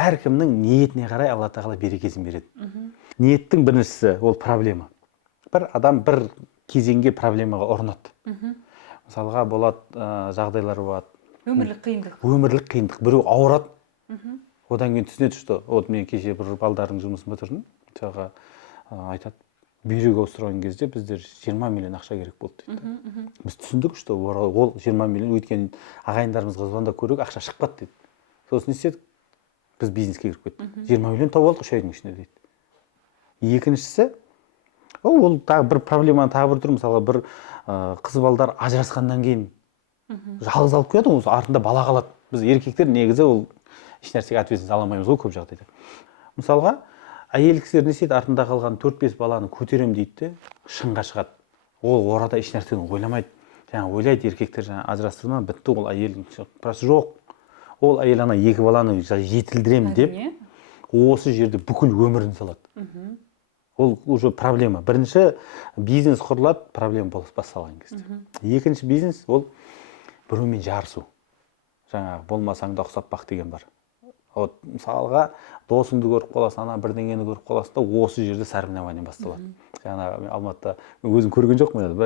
Әркімнің ниетіне қарай Алла тағала берекесін береді. Ниеттің біріншісі ол проблема. Бір адам бір кезеңге проблемаға ұрынады. Мысалға болады, жағдайлар болады. Өмірлік қиындық. Өмірлік қиындық. Біреу ауырады. Одан кейін түсінеді, что вот мен кеше бір балдардың жұмысын бітірдім. Мысалға айтады, бүйрек ауыстырған кезде біздер 20 миллион ақша керек болды дейді. Біз түсіндік, что ол 20 миллион өткен ағайындарымызға звондап көріп ақша шықпады дейді. Сосын не істедік? Біз бизнеске кіріп кеттік. 20 миллион тауып алдық 3 айдың ішінде дейді. Екіншісі, ол тағы бір проблеманы тағы бір түр, мысалға бір қыз балдар ажырасқаннан кейін жалғыз алып қояды, ол артында бала қалады. Біз еркектер негізі ол еш нәрсеге ответственность ала алмаймыз ғой көп жағдайда. Мысалға, әйел кісілер не істейді, артында қалған 4-5 баланы көтерем дейді де, шыңға шығады. Ол орада еш нәрсені ойламайды. Жаңа ойлайды еркектер жаңа ажырастырма, бітті, ол әйелдің просто жоқ. Ол әйел ана 2 баланы жетілдірем деп, осы жерде бүкіл өмірін салады. Ол уже проблема. Бірінші бизнес құрылады, проблема басталған кезде. Екінші бизнес ол біреумен жарысу. Жаңағы болмасаң да ұқсап бақ деген бар. Вот мысалға досыңды көріп қаласың, ана бірдеңені көріп қаласың да осы жерде соревнование басталады. Жаңағы мен Алматыда өзім көрген жоқпын,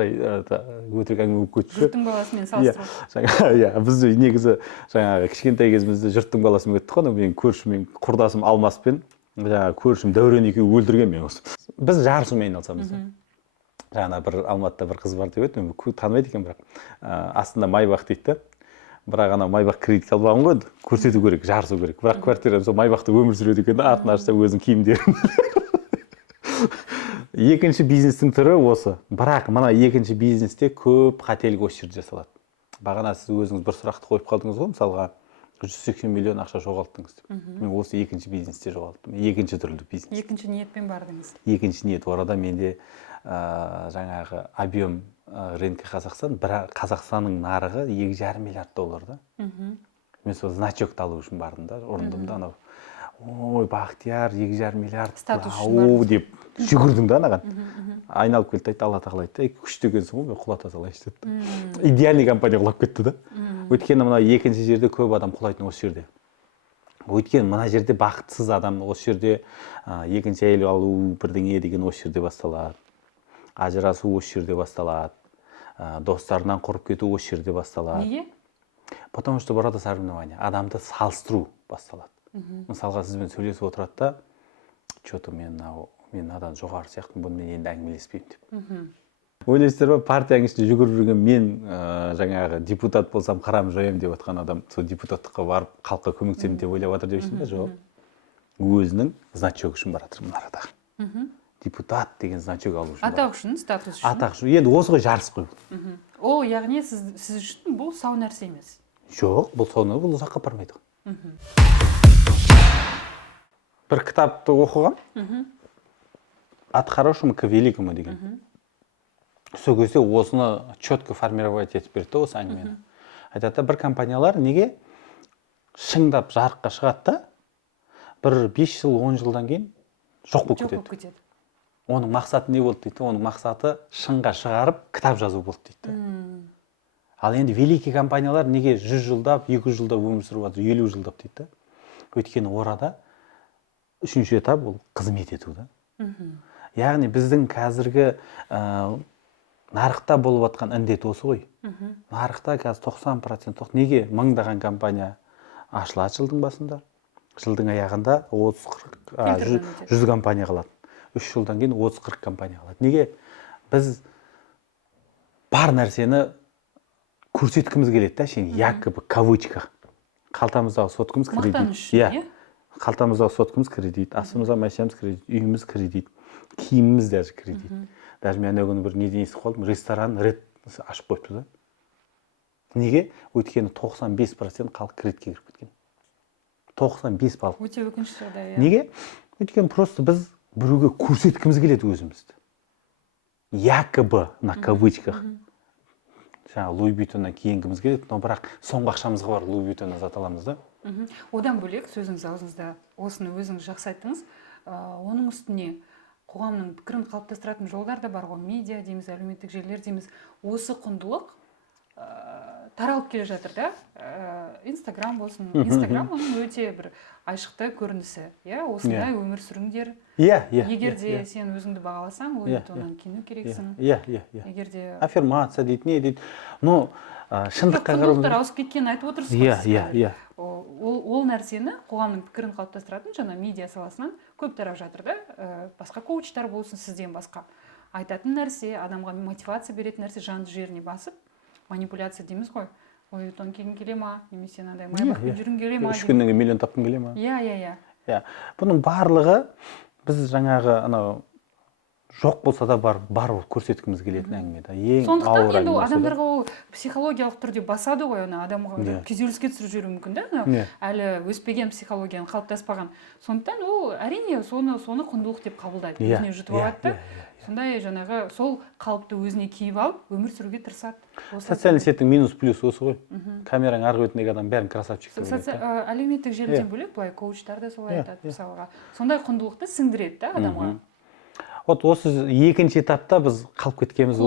өтірік әңгіме болып кетті. Жұрттың баласымен салыстыру. Иә, біз негізі жаңағы кішкентай кезімізде жұрттың баласымен өттік қой, мен көршімен, құрдасым Алмаспен, жаңағы көршім Дәурен екеуі өлтірген мен осы. Біз жарысумен айналысамыз. Жаңа бір Алматыда бір қыз бар деп еді, танымайды екен, бірақ астында Майбақ дейді. Бірақ ана Майбақ кредит алып алған ғой, көрсету керек, жарысу керек. Бірақ квартирада сол Майбақта өмір сүреді екен, атын ашса өзінің киімдерін. Екінші бизнестің түрі осы. Бірақ мына екінші бизнесте көп қателік осы жерде жасалады. Бағана сіз өзіңіз бір сұрақты қойып қалдыңыз ғой, мысалға 180 миллион ақша жоғалттыңыз деп. Мен осы екінші бизнесте жоғалттым. Екінші түрлі бизнес. Екінші ниетпен бардыңыз. Екінші ниет орада менде жаңағы объем рынка Қазақстан, бірақ Қазақстанның нарығы 2,5 миллиард доллар да. Мен сол значокты алу үшін бардым да, орындым да, анау ой, Бақтияр 2,5 миллиард деп жүгірдің да анаған. Айналып келді, айтты, Алла тағала айтты, күшті екенсің ғой, мен құлата салайыншы деді. Идеальный компания құлап кетті да. Өйткені мына екінші жерде көп адам құлайтын осы жерде. Өйткені мына жерде бақытсыз адам осы жерде екінші әйел алу бірдеңе деген осы жерде басталады. Ажырасу осы жерде басталады. Достарынан құрып кету осы жерде басталады. Неге? Потому что burada соревнование, адамды салыстыру басталады. Мысалға сізбен сөйлесіп отырады да, что-то мен надан жоғары сияқтымын, бұнымен енді әңгімелеспеймін деп. Ойлайсыздар ба, партияның ішінде жүгіріп жүрген мен жаңағы депутат болсам қарам жоям деп отқан адам сол депутаттыққа барып халыққа көмектесемін деп ойлап жатыр дейсің бе? Жоқ. Өзінің значок үшін баратыр мына арада. Депутат деген значок алу үшін. Атақ үшін, статус үшін. Атақ үшін. Енді осы ғой жарыс қой. О, яғни сіз үшін бұл сау нәрсе емес. Жоқ, бұл соны бұл ұзаққа бармайды. Бір кітапты оқыған. От хорошему к великому деген. Сол кезде осыны четко формировать етіп берді осы әңгімені. Айтады, бір компаниялар неге шыңдап жарыққа шығады да, бір 5 жыл, 10 жылдан кейін жоқ болып кетеді. Оның мақсаты не болды дейді? Оның мақсаты шыңға шығарып кітап жазу болды дейді. Ал енді великий компаниялар неге 100 жылдап, 200 жылдап өмір сүріп жатыр, 50 жылдап дейді? Өйткені орада үшінші этап ол қызмет ету да. Яғни біздің қазіргі нарықта болып жатқан індет осы ғой. Нарықта қазір 90%, неге мыңдаған компания ашылады жылдың басында, жылдың аяғында 30-40, 100 компания қалады. 3 жылдан кейін 30-40 компания қалады. Неге? Біз бар нәрсені көрсеткіміз келеді да, якобы кавычка. Қалтамыздағы соткымыз кредит. Қалтамыздағы соткымыз кредит, астымыздағы машинамыз кредит, үйіміз кредит, киіміміз даже кредит. Даже мен күні бір неден естіп қалдым, ресторан рет ашып қойыпты да. Неге? Өйткені 95% халық кредитке кіріп кеткен. 95 халық. Өте өкінішті жағдай. Неге? Өйткені просто біз біреуге көрсеткіміз келеді өзімізді. Якобы на кавычках. Жаңағы Луи Виттоннан киінгіміз келеді, но бірақ соңғы ақшамызға бар Луи Виттоннан зат аламыз да. Одан бөлек сөзіңіз аузыңызда осыны өзіңіз жақсы айттыңыз. Оның үстіне қоғамның пікірін қалыптастыратын жолдар да бар ғой, медиа дейміз, әлеуметтік желілер дейміз. Осы құндылық таралып келе жатыр да. Инстаграм болсын. Инстаграм оның өте бір айшықты көрінісі. Осындай өмір сүріңдер. Егер де сен өзіңді бағаласаң, Луи Виттоннан киіну керексің. Егер де аффирмация дейді, не дейді. Но шындыққа қарап құндылықтар ауысып кеткенін айтып отырсыз. Ол нәрсені қоғамның пікірін қалыптастыратын жаңа медиа саласынан көп тарап жатыр да. Басқа коучтар болсын, сізден басқа айтатын нәрсе, адамға мотивация беретін нәрсе жанды жеріне басып, манипуляция дейміз ғой. Луи Виттон кигің келе ма, немесе мынандай майбақпен жүргің келе ма? 3 күннен кейін миллион тапқың келе ма? Бұның барлығы біз жаңағы анау жоқ болса да бар көрсеткіміз келетін әңгіме да. Сондықтан енді адамдарға ол психологиялық түрде басады ғой, адамға күйзеліске түсіріп жіберуі мүмкін да, әлі өспеген психологияны қалыптаспаған. Сондықтан ол әрине соны құндылық деп қабылдайды, өзіне жұтып алады да. Сондай жаңағы сол қалыпты өзіне киіп алып, өмір сүруге тырысады. Социальный сеттің минус-плюс осы ғой. Камераның арғы бетіндегі адам бәрін красавчик деп ойлайды. Әлеуметтік желіден бөлек, былай коучтар да солай айтады мысалға. Сондай құндылықты сіңдіреді да адамға. Осы екінші этапта біз қалып кеткеніміз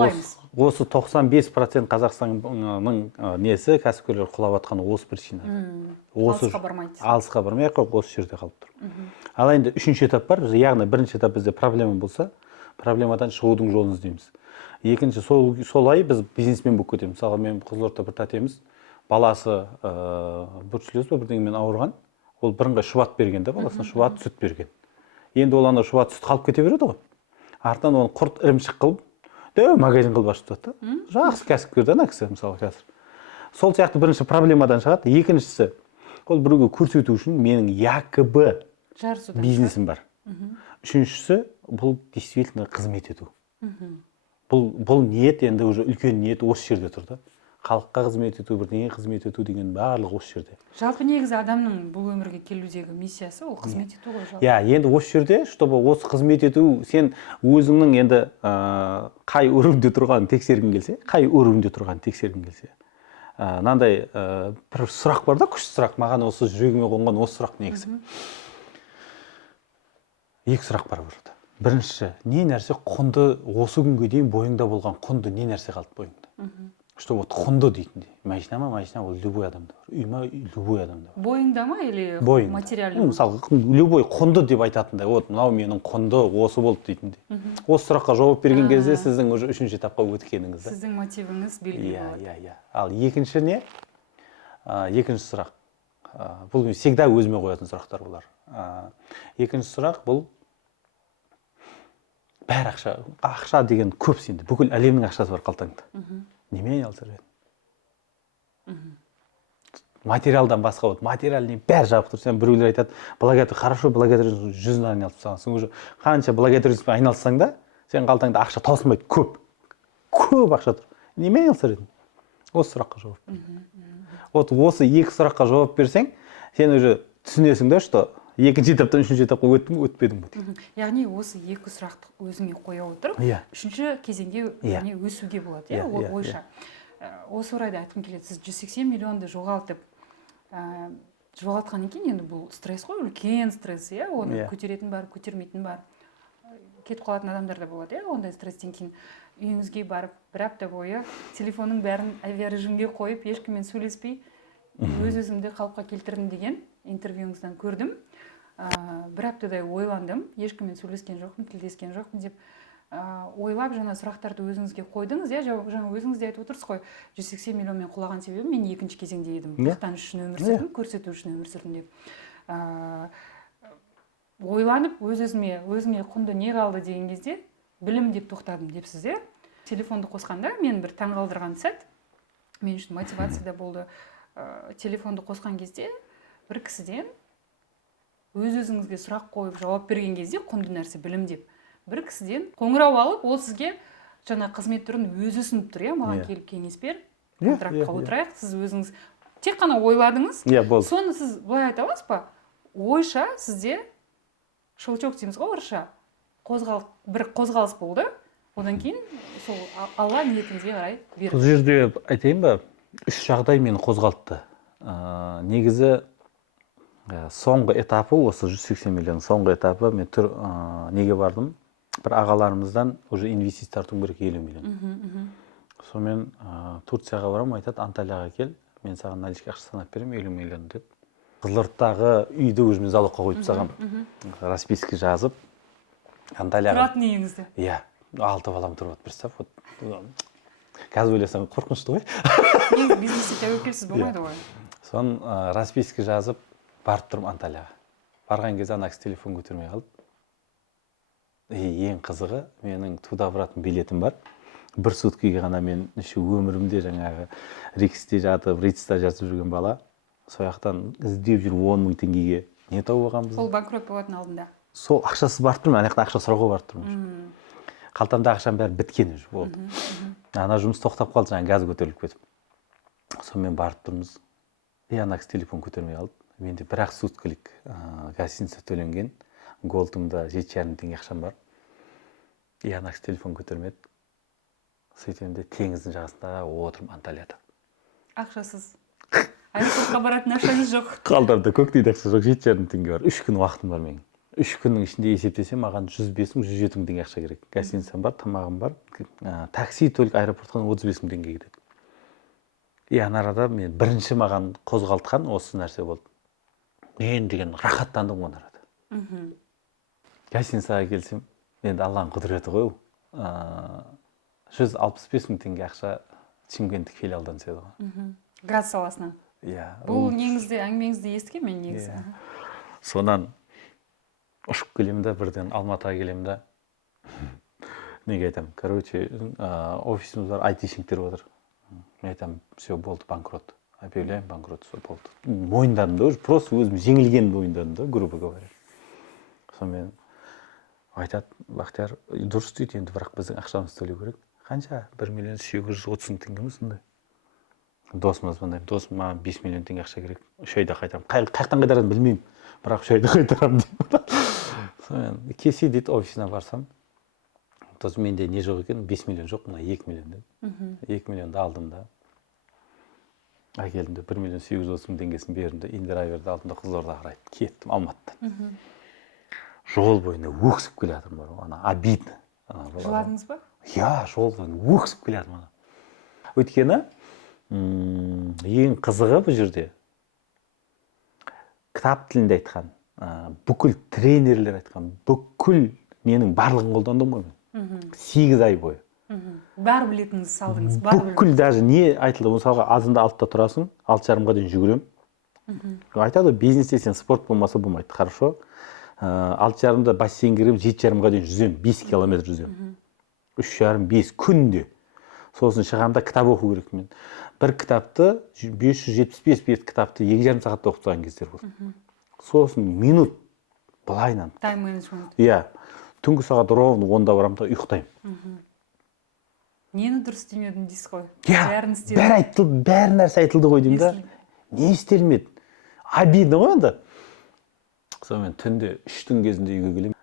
осы 95% Қазақстанның несі кәсіпкерлер құлап жатқан осы причина. Алысқа бармайды. Алысқа бармай ақ осы жерде қалып тұр. Ал енді үшінші этап бар. Яғни бірінші этап бізде проблема болса, проблемадан шығудың жолын іздейміз. Екінші солай біз бизнесмен болып кетеміз. Мысалға мен Қызылорда бір тәтеміз, баласы бруцеллез бірдеңемен ауырған, ол бірыңғай шұбат берген де, баласына шұбат сүт берген. Енді ол ана шұбат сүт қалып кете береді ғой. Артынан оны құрт ірімшік қылып, магазин қылып ашып жатты. Жақсы кәсіпкер да ана кісі мысалы қазір. Сол сияқты бірінші проблемадан шығады. Екіншісі, ол біреуге көрсету үшін менің якобы бизнесім бар. Үшіншісі, бұл действительно қызмет ету. Бұл ниет енді уже үлкен ниет осы жерде тұр да. халыққа қызмет ету, бірдеңеге қызмет ету деген барлығы осы жерде. Жалпы негізі адамның бұл өмірге келудегі миссиясы ол қызмет ету ғой жалпы. Иә, енді осы жерде, чтобы осы қызмет ету, сен өзіңнің енді қай уровеньде тұрғанын тексергің келсе, мынандай бір сұрақ бар да, күшті сұрақ, маған осы жүрегіме қонған осы сұрақ негізі. Екі сұрақ бар burada. Бірінші, не нәрсе құнды, осы күнге дейін бойыңда болған құнды не нәрсе қалды бойыңда? Что вот құнды дейтіндей. Машина ол любой адамда бар. Үй ма, любой адамда бар. Бойыңда ма или материальный? Мысалы, любой құнды деп айтатындай, вот мынау менің құнды осы болды дейтіндей. Осы сұраққа жауап берген кезде сіздің уже үшінші этапқа өткеніңіз. Сіздің мотивіңіз белгілі болады. Иә. Ал екінші не? Екінші сұрақ. Бұл всегда өзіме қоятын сұрақтар бұлар. Екінші сұрақ бұл бәрі ақша деген көп сенде. Бүкіл әлемнің ақшасы бар қалтаңда. Немен айналысар едің? Материалдан басқа вот, материальный бәрі жабық тұр. Сен біреулер айтады, хорошо благотворительностьпен 100 айналысып салған. Сен уже қанша благотворительностьпен айналыссаң да, сен қалтаңда ақша таусылмайды, көп ақша тұр. Немен айналысар едің? Осы сұраққа жауап бер. Вот осы екі сұраққа жауап берсең, сен уже түсінесің да, что екінші этаптан үшінші этапқа өттің бе, өтпедің бе? Яғни осы екі сұрақты өзіңе қоя отырып, үшінші кезеңде өсуге болады, ойша. Осы орайда айтқым келеді, сіз 180 миллионды жоғалтып, жоғалтқаннан кейін енді бұл стресс қой, үлкен стресс, оны көтеретін бар, көтермейтін бар. Кетіп қалатын адамдар да болады, ондай стресстен кейін үйіңізге барып, бір апта бойы телефонның бәрін авиарежимге қойып, ешкіммен сөйлеспей, өз-өзімді қалыпқа келтірдім деген интервьюіңізден көрдім. Бір аптадай ойландым, ешкіммен сөйлескен жоқпын, тілдескен жоқпын деп ойлап, жаңа сұрақтарды өзіңізге қойдыңыз, жаңа өзіңіз де айтып отырсыз ғой, 180 миллионмен құлаған себебім мен екінші кезеңде едім, мақтаныш үшін өмір сүрдім, көрсету үшін өмір сүрдім деп. Ойланып, өзіңе құнды не қалды деген кезде, білім деп тоқтадым депсіз, телефонды қосқанда мен бір таңғалдырған сәт, мен үшін мотивация да болды. Телефонды қосқан кезде бір кісіден өз-өзіңізге сұрақ қойып жауап берген кезде құнды нәрсе білім деп бір кісіден қоңырау алып, ол сізге жаңа қызмет түрін өзі ұсынып тұр, маған келіп кеңес бер, контрактқа отырайық, сіз өзіңіз тек қана ойладыңыз, соны сіз былай айта аласыз ба? Ойша сізде шелчок дейміз ғой, орысша бір қозғалыс болды, одан кейін сол алла ниетіңізге қарай берді. Бұл жерде айтайын ба, үш жағдай мені қозғалтты. Негізі соңғы этапы, осы 180 миллион соңғы этапы, мен неге бардым? Бір ағаларымыздан уже инвестиция тарту керек 50 миллион. Сонымен Турцияға барам, айтады, Анталияға кел, мен саған наличка ақша санап берем, 50 миллион деді. Қызылордадағы үйді уже мен залогқа қойып тастағам, расписка жазып, Анталияға. Тұратын үйіңізді? Иә, 6 балам тұрып, представь, қазір ойласам қорқынышты ғой. Негізі бизнесте тәуекелсіз болмайды ғой. Сон расписка жазып, барып тұрмын Анталияға. Барған кезде ана кісі телефон көтермей қалды. Ең қызығы, менің туда баратын билетім бар. Бір суткіге ғана мен өмірімде жаңағы Риксте жатып, Ритста жатып жүрген бала, сояқтан іздеп жүріп 10 мың теңгеге не тауып алғанбыз? Сол банкрот болатын алдында. Сол ақшасы барып тұрмын, ана жақта ақша сұрауға барып тұрмын. Қалтамда ақшам бәрі біткен болды. Ана жұмыс тоқтап қалды, жаңа газ көтеріліп кетіп. Сонымен барып тұрмыз. Ана кісі телефон көтермей қалды. Менде бір-ақ суткілік гостиница төленген. Голдымда 7,5 теңге ақшам бар. Ана кісі телефон көтермеді. Сөйтемде теңіздің жағасында отырмын Анталияда. Ақшасыз. Аэропортқа баратын ақшаңыз жоқ. Қалтамда көктейді ақша жоқ, 7,5 теңге бар. 3 күн уақытым бар менің. 3 күннің ішінде есептесем, маған 105 мың, 107 мың теңге ақша керек. Гостиницам бар, тамағым бар. Такси только аэропортқа 35 мың теңге кетеді. Ана арада мен бірінші маған қозғалтқан осы нәрсе болды. Мен деген рахаттандым ана арада. Гостиницаға келсем, енді Алланың құдіреті ғой. 165 мың теңге ақша Шымкенттік филиалдан түседі ғой. Газ саласынан. Иә. Бұл негізде әңгімеңізді естіген мен негізі. Сонан ұшып келем да, бірден Алматыға келем да. Неге айтам? Короче, офисіміз бар, айтишниктер отыр. Мен айтам, все, болды, банкрот. Объявляем банкрот, все, болды. Мойындадым да, просто өзім жеңілген мойындадым да, грубо говоря. Сонымен айтады, Бақтияр, дұрыс дейді, енді бірақ біздің ақшамыз төлеу керек. Қанша? 1 миллион 730 мың теңге ме сондай? досыма звондаймын, досым, маған 5 миллион теңге ақша керек, 3 айда қайтарамын. Қаяқтан қайтарамын білмеймін, бірақ 3 айда қайтарамын деймін. Сонымен келсе дейді, офисына барсам, досым менде не жоқ екен, 5 миллион жоқ, мына 2 миллион деді. 2 миллионды алдым да, әкелдім де 1 миллион 830 мың теңгесін бердім де, индирайверді алдым да Қызылордаға қарай кеттім, Алматыдан. Жол бойында өксіп келе жатырмын бар, ана обидно. Жыладыңыз ба? Иә, жол бойында өксіп келе жатырмын ана. Өйткені ең қызығы бұл жерде кітап тілінде айтқан, бүкіл тренерлер айтқан, бүкіл менің барлығын қолдандым ғой мен. 8 ай бойы. Бәрі білетіңіз салдыңыз. Бүкіл даже не айтылды, мысалға азында 6-та тұрасың, 6:30-ға дейін жүгірем. Айтады, бизнесте сен спорт болмаса болмайды, хорошо. 6:30-да бассейнге кіріп, 7:30-ға дейін жүзем, 5 километр жүзем. 3,5 күнде. Сосын шығамда кітап оқу керек мен. Бір кітапты, 575 бет кітапты 2,5 сағатта оқып тастаған кездер болды. Сосын минут былайынан. Тайм менеджмент. Иә. Түнгі сағат ровно 10-да барамын да ұйықтаймын. Нені дұрыс істемедің дейсіз ғой? Бәрі айтылды, бәрі нәрсе айтылды ғой деймін да. Не істелмеді? Обидно ғой енді. Сонымен түнде 3-тің кезінде үйге келемін.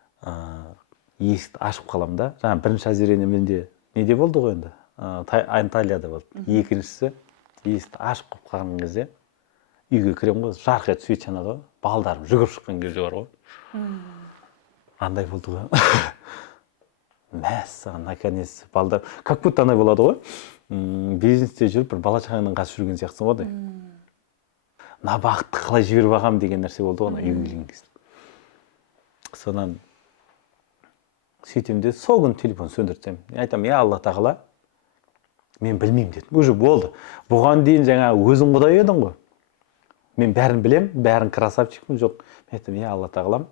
Есікті ашып қаламын да. Жаңа бірінші әзірені менде неде болды ғой енді? Анталияда болды. Екіншісі есікті ашып қойып қалған кезде үйге кіремін ғой, жарқ етіп свет жанады ғой. Балдарым жүгіріп шыққан кезде бар ғой. Андай болды ғой. Мәссаған, наконец, балдар. Как будто андай болады ғой. Бизнесте жүріп, бір бала шағаңнан қашып жүрген сияқтысың ғой. Мына бағытты қалай жіберіп ағам деген нәрсе болды ғой, үйге келген кезде. Сонан сөйтем де, сол күні телефон сөндіртсем. Айтам, я Алла тағала, мен білмеймін дедім. Уже болды. Бұған дейін жаңа өзің құдай едің ғой. Мен бәрін білем, бәрін красавчикпін, жоқ. Мен айтам, я Алла тағалам,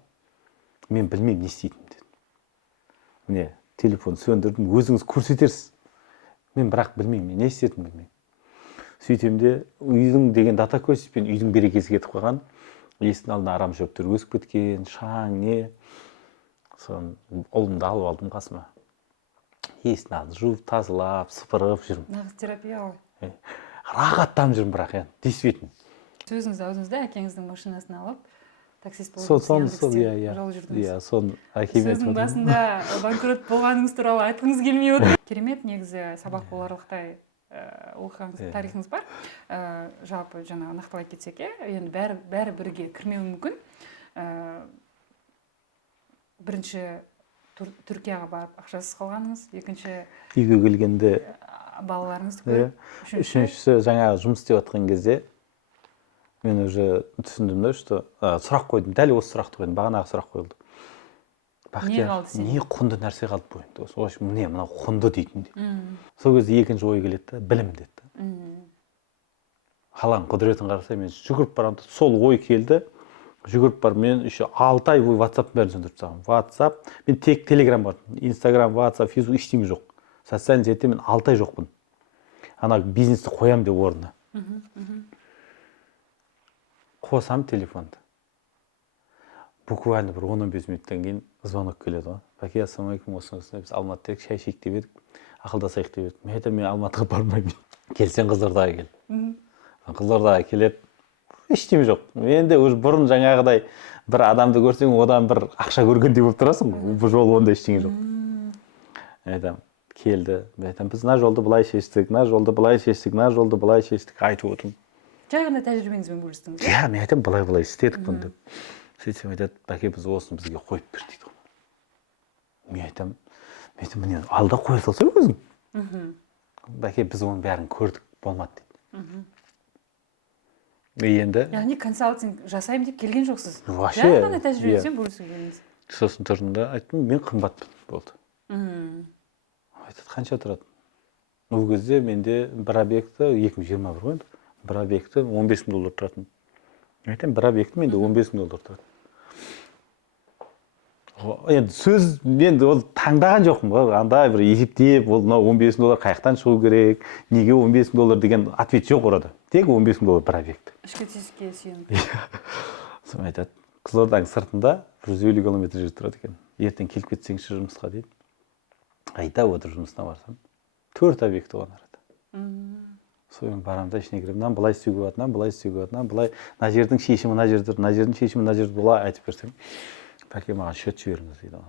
мен білмеймін не істейтінімді дедім. Міне, телефон сөндірдім, өзіңіз көрсетерсіз. Мен бірақ білмеймін, не істейтінімді білмеймін. Сөйтемде үйдің деген дата көсіппен үйдің берекесі кетіп қалған. Есіктің алдына арам шөптер өсіп кеткен, шаң, не. Сон ұлымды алып алдым қасыма. Есіктің алдын жуып, тазалап, сыпырып жүрмін. Нағыз терапия ғой. Рахаттанып жүрмін бірақ, действительно. Сөзіңіз аузыңызда әкеңіздің машинасын алып, таксист болып жол жүрдіңіз. Иә, сон әкеме айтып Сөздің басында банкрот болғаныңыз туралы айтқыңыз келмей отыр. Керемет, негізі сабақ боларлықтай оқығаныңыз, тарихыңыз бар. Жалпы жаңа нақтылай кетсек, енді бәрі бірге кірмеуі мүмкін. Бірінші Түркияға барып ақшасыз қалғаныңыз, екінші үйге келгенде балаларыңызды көріп, үшіншісі жаңа жұмыс істеп жатқан кезде мен уже түсіндім да, что сұрақ қойдым, дәл осы сұрақты қойдым, бағанағы сұрақ қойылды. Не құнды нәрсе қалды бойымда? Осы міне мынау құнды дейтін де. Сол кезде екінші ой келеді, білім деді. Алланың құдіретін қарасай, мен жүгіріп барамын, сол ой келді. Жүгіріп бар, мен еще 6 ай бойы WhatsApp бәрін сөндіріп тастағанмын. WhatsApp, мен тек Telegram бардым. Instagram, WhatsApp, Facebook ештеңе жоқ. Социальный желіде мен 6 ай жоқпын. Ана бизнесті қоям деп орнына. Қосам телефонды. Буквально бір 10-15 минуттан кейін звонок келеді ғой. Бәке, ассалаумағалейкум, осыңыз біз Алматыда едік, шай ішейік деп едік, ақылдасайық деп едік. Мен айтамын, мен Алматыға бармаймын. Келсең Қызылордаға кел. Қызылордаға келеді. Ештеме жоқ. Менде уже бұрын жаңағыдай бір адамды көрсең, одан бір ақша көргендей болып тұрасың. Бұл жолы онда ештеңе жоқ. Айтам, келді. Айтам, біз мына жолды былай шештік, мына жолды былай шештік, мына жолды былай шештік, айтып отырмын. Жай ғана тәжірибеңізбен бөлістіңіз. Иә, мен айтам, былай істедік бұны деп. Сөйтсем айтады, бәке, біз осыны бізге қойып бер дейді. Мен айтам, міне алда қоя салсай өзің. Бәке, біз оның бәрін көрдік, болмады дейді. Енді яғни консалтинг жасаймын деп келген жоқсыз. Вообще. Жай ғана тәжірибеңізбен бөлісугеніңіз. Сосын тұрдым да айттым, мен қымбатпын болды. Айтады, қанша тұрады? Ол кезде менде бір объекті 2021 ғой енді. Бір объекті $15,000 тұратын. Айтам, бір объекті менде $15,000 тұрады. Енді сөз мен ол таңдаған жоқпын ғой. Андай бір есептеп, ол $15,000 қаяқтан шығу керек, неге $15,000 деген ответ жоқ орада. Тек $15,000 бір объект. Ішкі тесікке сүйеніп. Сосын айтады, Қызылорданың сыртында 150 километр жер тұрады екен. Ертең келіп кетсеңші жұмысқа дейді. Айта отыр жұмысына барсам. 4 объекті ғой арада. соның барамын да ішіне кіремін, мынаны былай істеуге болады, мынаны былай істеуге болады, мынаны былай, мына жердің шешімі мына жерде, мына жердің шешімі мына жерде, былай айтып берсем, пәке маған счет жіберіңіз дейді ғой.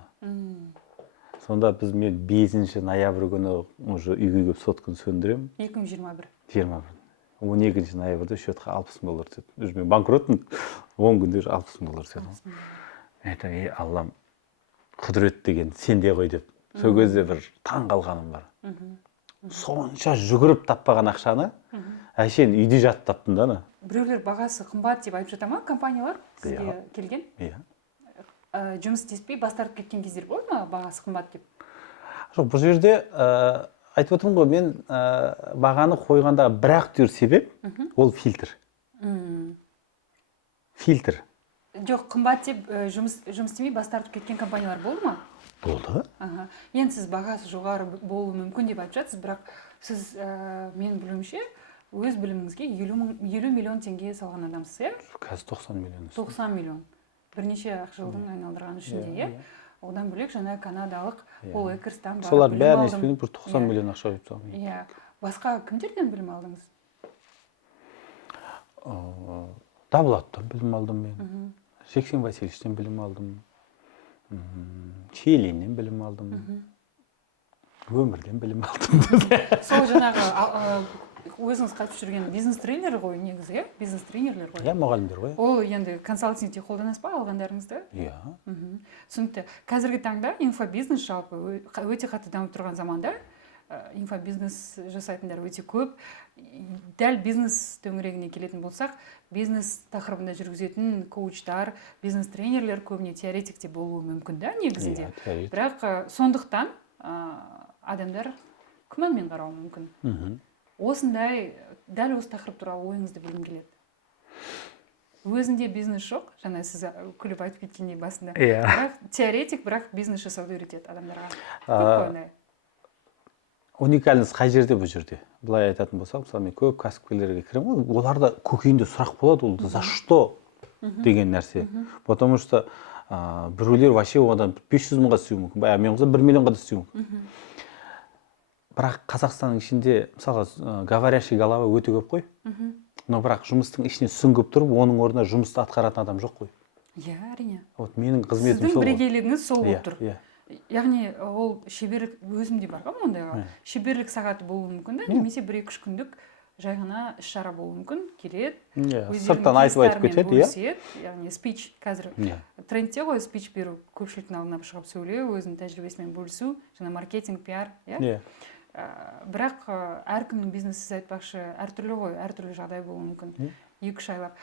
Сонда мен 5 ноябрь күні уже үйге келіп сотканы сөндіремін. 2021. 21. 12 ноябрьде счетқа 60 000 доллар түседі. Уже мен банкротпын, 10 күнде уже 60 000 доллар түседі. Мен айтамын, Аллам, құдірет деген сенде ғой деп. Сол кезде бір таң қалғаным бар. Сонша жүгіріп таппаған ақшаны, әшейін үйде жатып таптым да. Біреулер бағасы қымбат деп айтып жата ма, компаниялар сізге келген? Иә. Жұмыс істеспей бас тартып кеткен кездер болды ма, бағасы қымбат деп? Жоқ, бұл жерде айтып отырмын ғой, мен бағаны қойғандағы бірақ түр себеп, ол фильтр. Фильтр. Жоқ, қымбат деп жұмыс істемей бас тартып кеткен компаниялар болды ма? Болды. Енді сіз бағасы жоғары болуы мүмкін деп айтып жатсыз, бірақ сіз мен білуімше өз біліміңізге 50 миллион теңге салған адамсыз, иә? Қазір 90 миллион. 90 миллион. Бірнеше жылдың айналдырған ішінде, иә? Одан бөлек жаңа канадалық Пол Экерстан бар. Солар бәрін естіп, бір 90 миллион ақша қойып тастаған. Иә. Басқа кімдерден білім алдыңыз? Давлаттан білім алдым мен. Жексен Васильевичтен білім алдым. Челиннен білім алдым. Өмірден білім алдым. Сол жаңағы өзіңіз қатысып жүрген бизнес-тренер ғой негізі, иә? Бизнес-тренерлер ғой. Иә, мұғалімдер ғой. Ол енді консалтингте қолданасыз ба алғандарыңызды? Иә. Түсінікті. Қазіргі таңда инфобизнес жалпы өте қатты дамып тұрған заманда инфобизнес жасайтындар өте көп. Дәл бизнес төңірегіне келетін болсақ, бизнес тақырыбында жүргізетін коучтар, бизнес-тренерлер көбіне теоретикте болуы мүмкін да негізінде. Бірақ сондықтан адамдар күмәнмен қарауы мүмкін. Осындай, дәл осы тақырып туралы ойыңызды білгім келеді. Өзінде бизнес жоқ, жаңа сіз күліп айтып кеткендей басында. Бірақ теоретик, бірақ бизнес жасауды үйретеді адамдарға. Көп қойындай. Уникальность қай жерде бұл жерде? Бұлай айтатын болсақ, мысалы мен көп кәсіпкерлерге кіремін, оларда көкейінде сұрақ болады, ол за что деген нәрсе. Потому что біреулер вообще одан 500 мыңға істеуі мүмкін, мен болса 1 миллионға да істеуі мүмкін. Бірақ Қазақстанның ішінде, мысалға, говорящий голова өте көп қой. Но бірақ жұмыстың ішіне сүңгіп тұрып, оның орнына жұмысты атқаратын адам жоқ қой. Иә, әрине. Вот менің қызметім сол. Сіздің бірегейлігіңіз сол болып тұр. Иә. Яғни ол шеберлік, өзімде бар ғой ондайға. Шеберлік сағаты болуы мүмкін да, немесе 1-2 күндік жай ғана іс-шара болуы мүмкін, келеді. Сырттан айтып кетеді, иә. Яғни спич, қазір трендте ғой спич беру, көпшіліктің алдына шығып сөйлеу, өзінің тәжірибесімен бөлісу, жаңа маркетинг, пиар, иә. Бірақ әркімнің бизнесі, сіз айтпақшы, әртүрлі ғой, әртүрлі жағдай болуы мүмкін. 2-3 айлап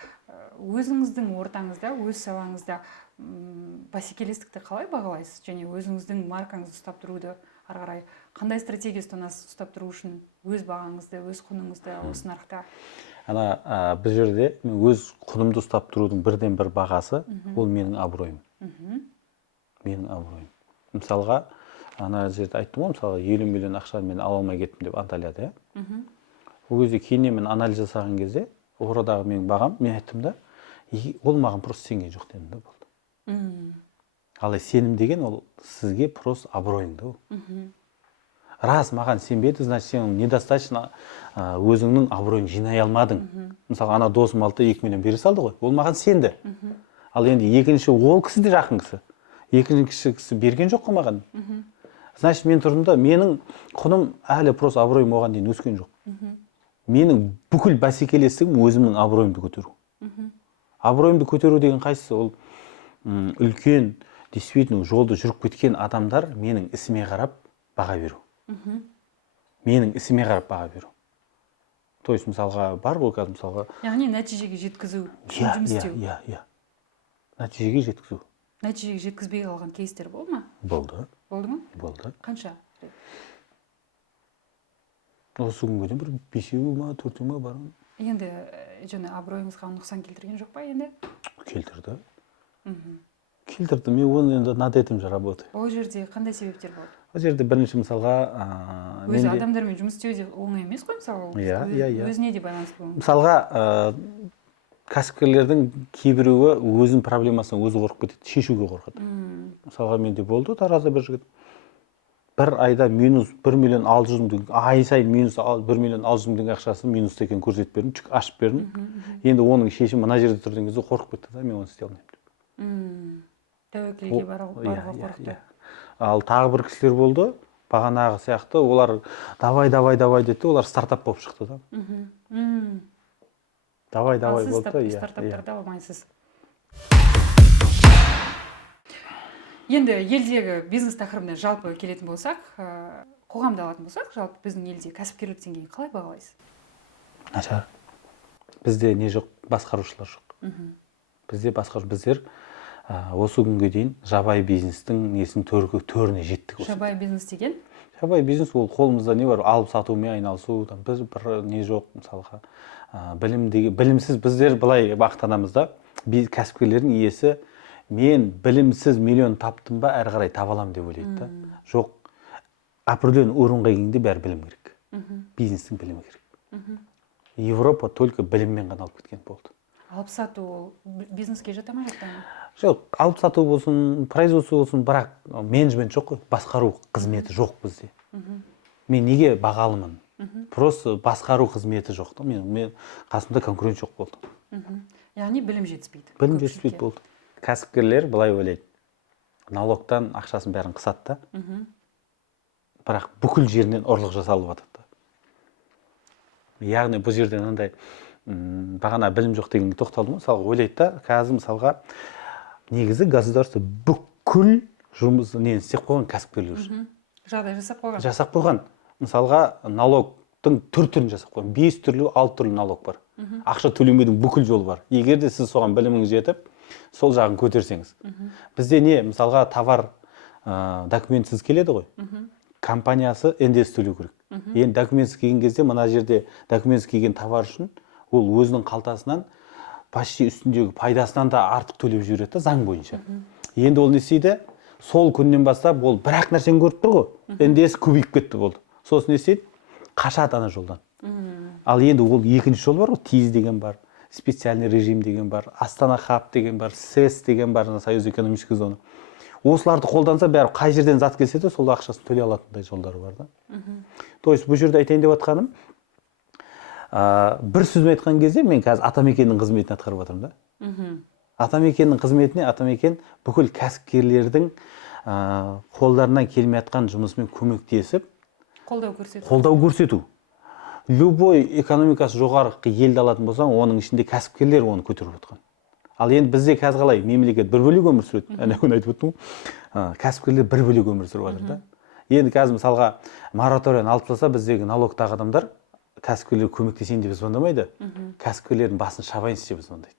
өзіңіздің ортаңызда, өз салаңызда бәсекелестікті қалай бағалайсыз? Және өзіңіздің маркаңызды ұстап тұруды ары қарай қандай стратегия ұстап тұру үшін өз бағаңызды, өз құныңызды осы нарықта? Бұл жерде өз құнымды ұстап тұрудың бірден бір бағасы, ол менің абыройым. Менің абыройым. Мысалға, ана жерде айттым ғой, мысалы 50 миллион ақшаны мен ала алмай кеттім деп Анталияда. Ол кезде кейіннен мен анализ жасаған кезде, орадағы менің бағам, мен айттым да, ол маған просто сенген жоқ дедім да болды. Ал сенім деген ол сізге просто абыройыңды ол. Рас маған сенбеді, значит сен недостаточно өзіңнің абыройын жинай алмадың. Мысалы ана досым алды 2 миллион бере салды ғой, ол маған сенді. Ал енді екінші ол кісі де жақын кісі. Екінші кісі берген жоқ қой маған. Значит мен тұрдым да, менің құным әлі просто абыройым оған дейін өскен жоқ. Менің бүкіл бәсекелестігім өзімнің абыройымды көтеру. Абыройымды көтеру деген қайсысы? Ол үлкен, действительно жолды жүріп кеткен адамдар менің ісіме қарап баға беру. Менің ісіме қарап баға беру. То есть мысалға бар ғой қазір мысалға. Яғни нәтижеге жеткізу үшін жұмыс істеу. Иә. Нәтижеге жеткізу. Нәтижеге жеткізбей қалған кейстер болды ма? Болды. Болды ма? Болды. Қанша? Осы күнге дейін бір 5-еу ма, 4-еу ма бар. Енді жаңа абыройыңызға нұқсан келтірген жоқ па енді? Келтірді. Келтірді. Мен оны енді над этим же работаю. Ол жерде қандай себептер болды? Ол жерде бірінші мысалға өзі адамдармен жұмыс істеу де оңай емес қой мысалы. Иә. Өзіне де байланысты болуы. Мысалға кәсіпкерлердің кейбіреуі өзінің проблемасынан өзі қорқып кетеді, шешуге қорқады. Мысалға менде болды таразда бір жігіт. бір айда минус 1 миллион 600 мың, ай сайын минус 1 миллион 600 мың ақшасын минус екенін көрсетіп бердім, ашып бердім. Енді оның шешімі мына жерде тұр деген кезде қорқып кетті да, мен оны істей алмаймын деп. Тәуекелге баруға қорықты. Ал тағы бір кісілер болды, бағанағы сияқты, олар давай деді, олар стартап болып шықты да. Давай болды. Сіз стартаптарда болмайсыз. Енді елдегі бизнес тақырыбына жалпы келетін болсақ, қоғамда алатын болсақ, жалпы біздің елде кәсіпкерлік деңгейін қалай бағалайсыз? Нашар. Бізде не жоқ, басқарушылар жоқ. Біздер осы күнге дейін жабайы бизнестің несін төріне жеттік. Жабайы бизнес деген? Жабайы бизнес ол қолымызда не бар, алып сатумен айналысу, біз бір не жоқ, мысалға. Білімсіз біздер былай мақтанамыз да, кәсіпкерлердің иесі мен білімсіз миллион таптым ба, әрі қарай таба аламын деп ойлайды да. Жоқ, определенный орынға келгенде бәрі білім керек. Бизнестің білімі керек. Европа только біліммен ғана алып кеткен болды. Алып сату бизнеске жата ма, жата ма? Жоқ, алып сату болсын, производство болсын, бірақ менеджмент жоқ қой, басқару қызметі жоқ бізде. Мен неге бағалымын? Просто басқару қызметі жоқ та, мен қасымда конкурент жоқ болды. Яғни білім жетіспейді. Білім жетіспейді болды. Кәсіпкерлер былай ойлайды, налогтан ақшасын бәрін қысады да, бірақ бүкіл жерінен ұрлық жасалып жатыр да. Яғни бұл жерде мынандай бағана білім жоқ дегенге тоқталдым, мысалға ойлайды да, қазір мысалға негізі государство бүкіл жұмыс нені істеп қойған кәсіпкерлер үшін. Жағдай жасап қойған. Жасап қойған. Мысалға налогтың түрін жасап қойған. 5 түрлі, 6 түрлі налог бар. Ақша төлемеудің бүкіл жолы бар. Егер де сіз соған біліміңіз жетіп, сол жағын көтерсеңіз. Бізде не, мысалға товар документсіз келеді ғой. Компаниясы НДС төлеу керек. Енді документсіз келген кезде, мына жерде документсіз келген товар үшін ол өзінің қалтасынан почти үстіндегі пайдасынан да артық төлеп жібереді заң бойынша. Енді ол не істейді? Сол күннен бастап ол бір-ақ нәрсені көріп тұр ғой. НДС көбейіп кетті болды. Сосын не істейді? Қашады ана жолдан. Ал енді ол екінші жол бар ғой, ТИЗ деген бар, специальный режим деген бар, Астана хаб деген бар, СЭС деген бар, Союз экономической зоны. Осыларды қолданса, бәрі қай жерден зат келсе де, сол ақшасын төлей алатындай жолдары бар да. То есть бұл жерде айтайын деп жатқаным, бір сөзбен айтқан кезде мен қазір Атамекеннің қызметін атқарып жатырмын да. Атамекеннің қызметіне Атамекен бүкіл кәсіпкерлердің қолдарынан келмей жатқан жұмысымен көмектесіп, қолдау көрсету. Любой экономикасы жоғары елді алатын болсаң, оның ішінде кәсіпкерлер оны көтеріп отқан. Ал енді бізде қазір қалай мемлекет бір бөлек өмір сүреді. Әне күн айтып өттім. Кәсіпкерлер бір бөлек өмір сүріп жатыр да. Енді қазір мысалға мораторияны алып тастаса, біздегі налогтағы адамдар кәсіпкерлер көмектесейін деп звондамайды. Кәсіпкерлердің басын шабайын деп звондайды.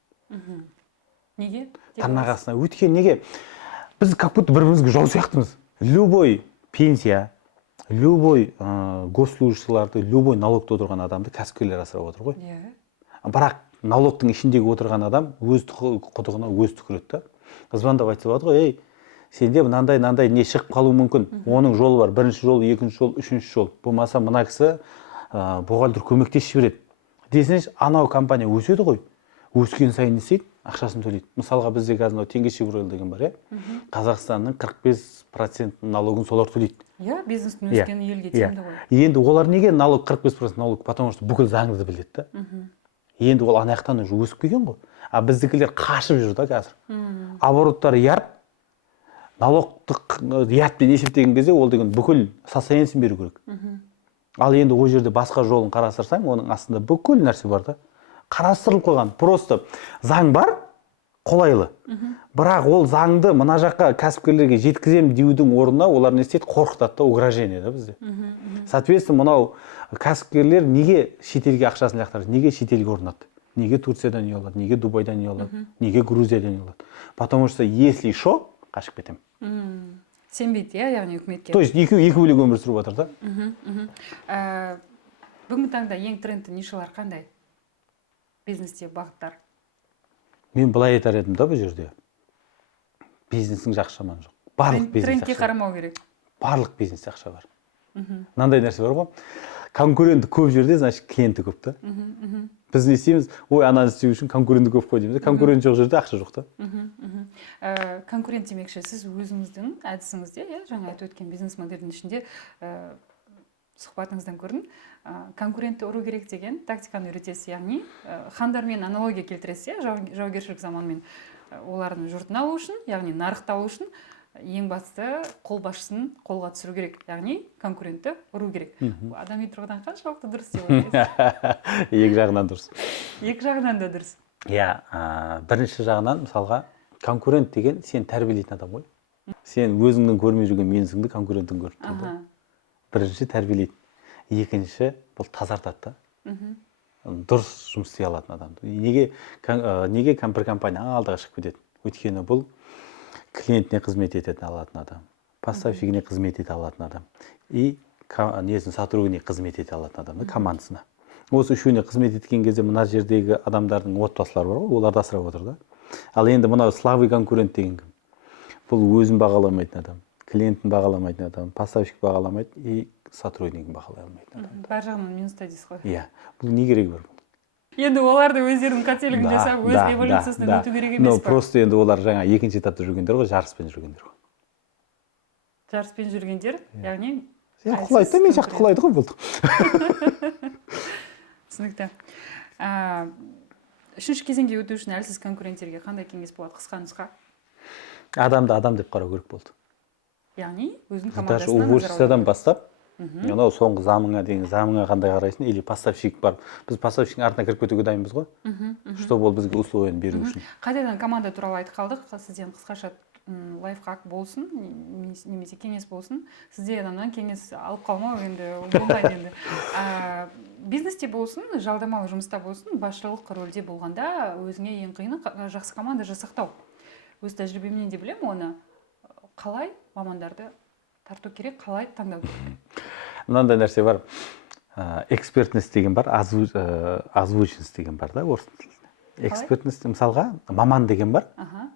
Неге? Тарнағасына. Өйткені неге? Біз как будто бір-бірімізге жол сияқтымыз. Любой пенсия, любой госслужащийларды, любой налогты отырған адамды кәсіпкерлер асырап отыр ғой. Бірақ налогтың ішіндегі отырған адам өз құдығына өз түкіреді да. Звондап айтса болады ғой, ей, сенде мынандай не шығып қалуы мүмкін. Оның жолы бар. Бірінші жол, екінші жол, үшінші жол. Болмаса мына кісі бухгалтер көмектесіп жібереді. Десеңізші, анау компания өседі ғой. Өскен сайын не істейді? Ақшасын төлейді. Мысалға бізде қазір Теңгешевройл деген бар, Қазақстанның 45% налогын солар төлейді. Бизнестің өскен елге тиімді ғой. Енді олар неге налог 45% налог? Потому что бүкіл заңды біледі да. Енді ол анаяқтан уже өсіп келген ғой. А біздікілер қашып жүр да қазір. Обороттары ярд, налогтық ярдпен есептеген кезде ол деген бүкіл состояниесін беру керек. Ал енді ол жерде басқа жолын қарастырсаң, оның астында бүкіл нәрсе бар да. Қарастырылып қойған. Просто заң бар, қолайлы. Бірақ ол заңды мына жаққа кәсіпкерлерге жеткізем деудің орнына олар не істейді? Қорқытады да, угрожение да бізде. Соответственно, мынау кәсіпкерлер неге шетелге ақшасын лақтырады? Неге шетелге орнады? Неге Турциядан үй алады? Неге Дубайдан үй алады? Неге Грузиядан үй алады? Потому что если шо, қашып кетем. Сенбейді, яғни үкіметке. То есть екі бөлек өмір сүріп жатыр да. Бүгінгі таңда ең трендті нишалар қандай? Бизнесте бағыттар. Мен былай айтар едім да бұл жерде. Бизнестің жақсы жаманы жоқ. Барлық бизнес трендке қарамау керек. Барлық бизнесте ақша бар. Мынандай нәрсе бар ғой. конкуренті көп жерде, значит, клиенті көп та. Біз не істейміз? Ой, ананы істеу үшін конкуренті көп қой дейміз. Конкурент жоқ жерде ақша жоқ та. Конкурент демекші, сіз өзіңіздің әдісіңізде, жаңа айтып өткен бизнес модельдің ішінде сұхбатыңыздан көрдім, конкурентті ұру керек деген тактиканы үйретесіз, яғни хандармен аналогия келтіресіз, жаугершілік заманмен олардың жұртын алу үшін, яғни нарықты алу үшін ең басты қолбасшысын қолға түсіру керек, яғни конкурентті ұру керек. Адами тұрғыдан қаншалықты дұрыс деп ойлайсыз? Екі жағынан дұрыс. Екі жағынан да дұрыс. Иә, бірінші жағынан мысалға конкурент деген сен тәрбиелейтін адам ғой. Сен өзіңнің көрмей жүрген менсіңді конкурентің көріп тұрды. Бірінші тәрбиелейді. Екінші бұл тазартады. Дұрыс жұмыс істей алатын адамды. Неге бір компания алдыға шығып кетеді? Өйткені бұл клиентіне қызмет ететін алатын адам, поставщигіне қызмет ете алатын адам и сотруднигі қызмет ете алатын адам, командасына. Осы үшеуіне қызмет еткен кезде мына жердегі адамдардың отбасылары бар ғой, оларды асырап отыр да. Ал енді мынау слабый конкурент деген кім? Бұл өзін бағаламайтын адам, клиентін бағаламайтын адам, поставщик бағаламайды и сотруднигін бағалай алмайтын адам. Бар жағынан минуста дейсіз ғой. Иә, бұл не керегі бар? Енді оларды өздерінің қателігін жасап, өз эволюциясынан өту керек емес па? Просто енді олар жаңа екінші этапта жүргендер ғой, жарыспен жүргендер ғой. Жарыспен жүргендер, яғни құлайды да, мен сияқты құлайды ғой болды. Түсінікті. Үшінші кезеңге өту үшін әлсіз конкуренттерге қандай кеңес болады? Қысқа нұсқа? Адамды адам деп қарау керек болды. Яғни өзінің командасына командасына уборщицадан бастап, анау соңғы замыңа қандай қарайсың, или поставщик бар. Біз поставщиктің артына кіріп кетуге дайынбыз ғой. Чтобы ол бізге условияны беру үшін. Қайтадан команда туралы айтып қалдық. Сізден қысқаша лайфхак болсын, немесе кеңес болсын. Сізде адамнан кеңес алып қалмау енді болмайды енді. Бизнесте болсын, жалдамалы жұмыста болсын, басшылық рөлде болғанда өзіңе ең қиыны жақсы команда жасақтау. Өз тәжірибемнен де білемін оны. Қалай мамандарды тарту керек, қалай таңдау керек? Мынандай нәрсе бар. Экспертность деген бар, озвученность деген бар да орыс тілінде. Экспертность мысалға маман деген бар,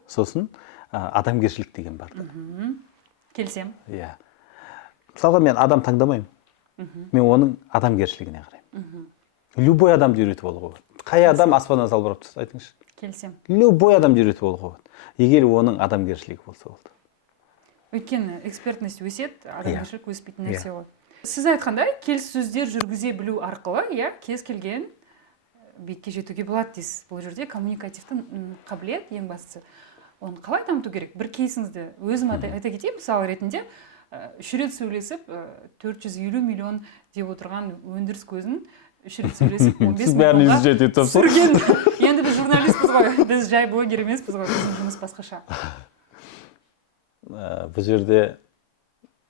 сосын адамгершілік деген бар. Келсем. Иә. Мысалға мен адам таңдамаймын. Мен оның адамгершілігіне қараймын. Любой адамды үйретіп алуға болады. Қай адам аспаннан салбырап түсті, айтыңызшы. Келсем. Любой адамды үйретіп алуға болады. Егер оның адамгершілігі болса болды. Өйткені экспертность өсет, адамгершілік өспейтін нәрсе ғой. Сіз айтқандай, келіссөздер жүргізе білу арқылы, кез келген биікке жетуге болады дейсіз. Бұл жерде коммуникативті қабілет ең бастысы. Оны қалай дамыту керек? Бір кейсіңізді өзім айта кетейін, мысалы ретінде 3 рет сөйлесіп 450 миллион деп отырған өндіріс көзін 3 рет сөйлесіп 15 миллионға түсірген. Енді біз журналистпіз ғой, біз жай блогер емеспіз ғой, біздің жұмыс басқаша. Бұл жерде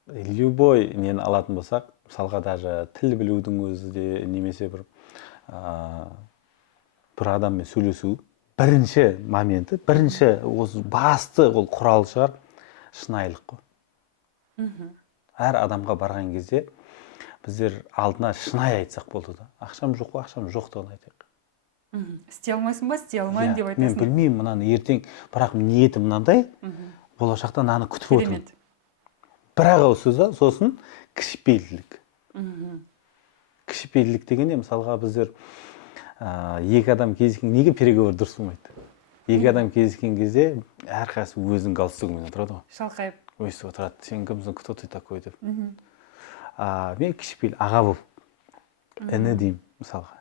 любой нені алатын болсақ, мысалға даже тіл білудің өзі де немесе бір адаммен сөйлесу бірінші моменті, бірінші басты ол құрал шығар шынайылық қой. Әр адамға барған кезде біздер алдына шынайы айтсақ болды да. Ақшам жоқ қой, ақшам жоқтығын айтайық. Істей алмайсың ба, істей алмайын деп айтасың. Мен білмеймін мынаны ертең, бірақ ниетім мынандай, болашақта мынаны күтіп отырмын. Бір ауыз сөз, сосын кішіпейілділік. Кішіпейілділік дегенде мысалға біздер екі адам кездескен, неге переговор дұрыс болмайды? Екі адам кездескен кезде әрқайсысы өзінің галстугімен отырады ғой. Шалқайып. Өйстіп отырады. Сен кімсің, кто ты такой деп. Мен кішіпейіл аға болып, іні деймін мысалға.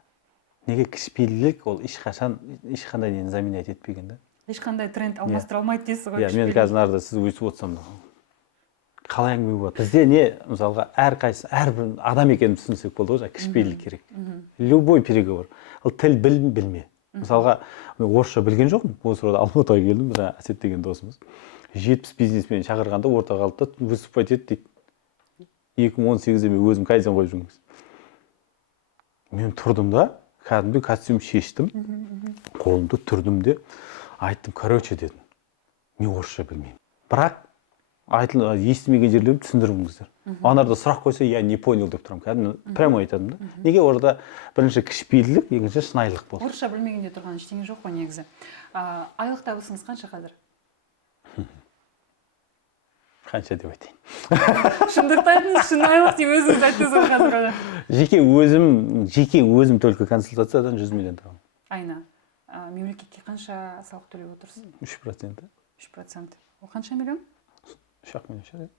Неге кішіпейілділік ол ешқандай нені заменять етпеген да? Ешқандай тренд алмастыра алмайды дейсіз ғой. Мен қазір нарда сіз өйстіп отырсам да. Қалай әңгіме болады? Бізде не, мысалға, әрбір адам екенін түсінсек болды ғой, кішіпейілдік керек. Любой переговор. Ол тіл білме. Мысалға, мен орысша білген жоқпын. Осы орда Алматыға келдім, Әсет деген досымыз. 70 бизнесмен шақырғанда орта қалыпта выступать ет дейді. 2018-де мен өзім кайдзен қойып жүрміз. Мен тұрдым да, кәдімгі костюм шештім, қолымды түрдім де, айттым, короче дедім. Мен орысша білмеймін. Бірақ естімеген жерлерімді түсіндіріңіздер. Анарда сұрақ қойса, я не понял деп тұрам. Кәдімгі прямо айтадым да. Неге орда бірінші кішіпейілділік, екінші шынайылық болды. Орысша білмегенде тұрған ештеңе жоқ қой негізі. Айлық табысыңыз қанша қазір? қанша деп айтайын. Шындықты айтыңыз, шын айлық деп өзіңіз айттыңыз ғой қазір ғана. Жеке өзім только консультациядан 100 миллион табамын. Айна. Мемлекетке қанша салық төлеп отырсыз? 3%. 3%. Ол қанша миллион? 3 миллион шығар.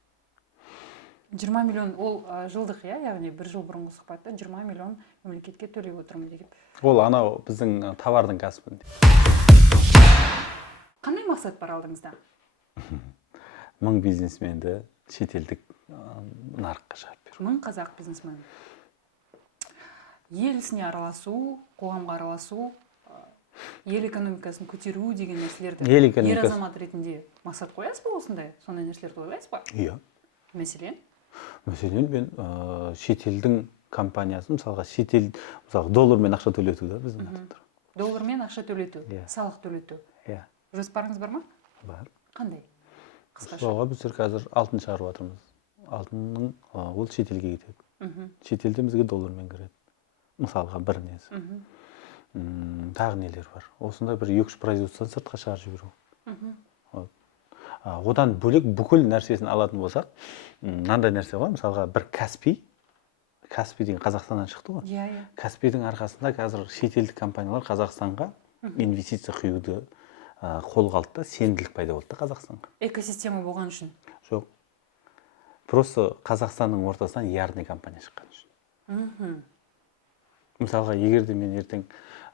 20 миллион, ол жылдық, яғни бір жыл бұрынғы сұхбатта 20 миллион мемлекетке төлеп отырмын деген. Ол анау біздің товардың кәсібінде. Қандай мақсат бар алдыңызда? 1000 бизнесменді шетелдік нарыққа шығарып беру. 1000 қазақ бизнесмен. Ел ісіне араласу, қоғамға араласу, ел экономикасын көтеру деген нәрселерді ер азамат ретінде мақсат қоясыз ба осындай? Сондай нәрселерді ойлайсыз ба? Иә. Мәселен? Мәселен, мен шетелдің компаниясын, мысалға доллармен ақша төлету да біздің атымдар. Доллармен ақша төлету, салық төлету. Иә. Жоспарыңыз бар ма? Бар. Қандай? Қысқаша. Соға біздер қазір алтын шығарып жатырмыз. Алтынның ол шетелге кетеді. Шетелден бізге доллармен кіреді. Мысалға бір несі. Тағы нелер бар. Осындай бір 2-3 производстводан сыртқа шығарып жіберу. Одан бөлек бүкіл нәрсесін алатын болсақ, мынандай нәрсе ғой, мысалға бір Каспий деген Қазақстаннан шықты ғой. Иә. Каспийдің арқасында қазір шетелдік компаниялар Қазақстанға инвестиция құюды қолға алды да, сенімділік пайда болды да Қазақстанға. Экосистема болған үшін? Жоқ. Просто Қазақстанның ортасынан ярный компания шыққан үшін. Мысалға, егер де мен ертең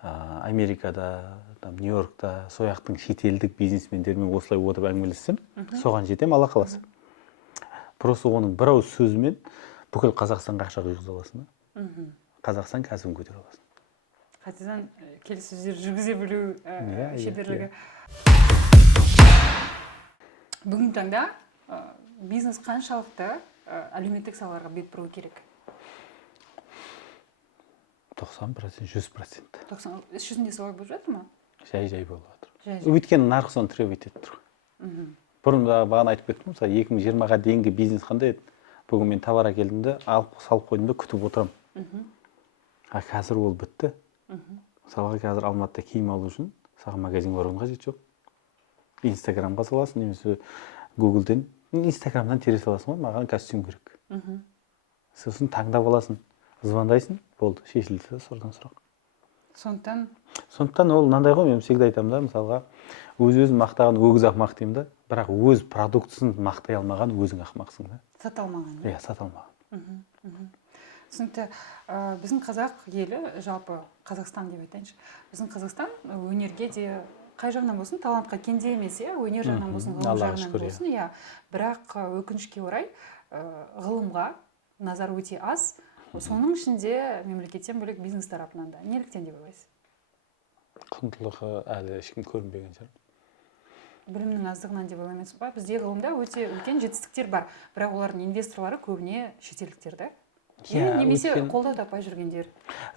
Америкада, Нью-Йоркта, сояқтың шетелдік бизнесмендермен осылай отырып әңгімелессем, соған жетем, ала қаласы. Просто оның бір ауыз сөзімен бүкіл Қазақстанға ақша құйғыза аласың. Қазақстан кәсібін көтере аласың. Қайтадан келіссөздер жүргізе білу шеберлігі. Бүгінгі таңда бизнес қаншалықты әлеуметтік салаларға бет бұру керек? 90%, 100%. 90%. Іс жүзінде солай болып жатыр ма? Жай болып жатыр. Өйткені нарық соны требовать етіп тұр. Бұрын бағана айтып кеттім, мысалы 2020-ға дейінгі бизнес қандай еді? Бүгін мен товар әкелдім де, алып салып қойдым да күтіп отырам. Қазір ол бітті. Мысалға қазір Алматыда киім алу үшін саған магазин барудың қажеті жоқ. Инстаграмға саласың, немесе Гуглден, Инстаграмнан тере саласың ғой, маған костюм керек. Сосын таңдап аласың, звондайсың, болды, шешілді сұрдан сұрақ. Сондықтан ол мынандай ғой, мен всегда айтамын да, мысалға өзін мақтаған өгіз ақымақ деймін да, бірақ өз продуктысын мақтай алмаған өзің ақымақсың да. Сата алмаған. Иә, сата алмаған. Түсінікті. Біздің қазақ елі, жалпы Қазақстан деп айтайыншы, біздің Қазақстан өнерге де қай жағынан болсын, талантқа кенде емес, өнер жағынан болсын, ғылым жағынан болсын, бірақ өкінішке орай ғылымға назар өте аз. Соның ішінде мемлекеттен бөлек бизнес тарапынан да. Неліктен деп ойлайсыз? Құндылығы әлі ешкім көрінбеген шығар. Білімнің аздығынан деп ойламайсыз ба? Бізде ғылымда өте үлкен жетістіктер бар, бірақ олардың инвесторлары көбіне шетелдіктер да. Немесе қолдау таппай жүргендер.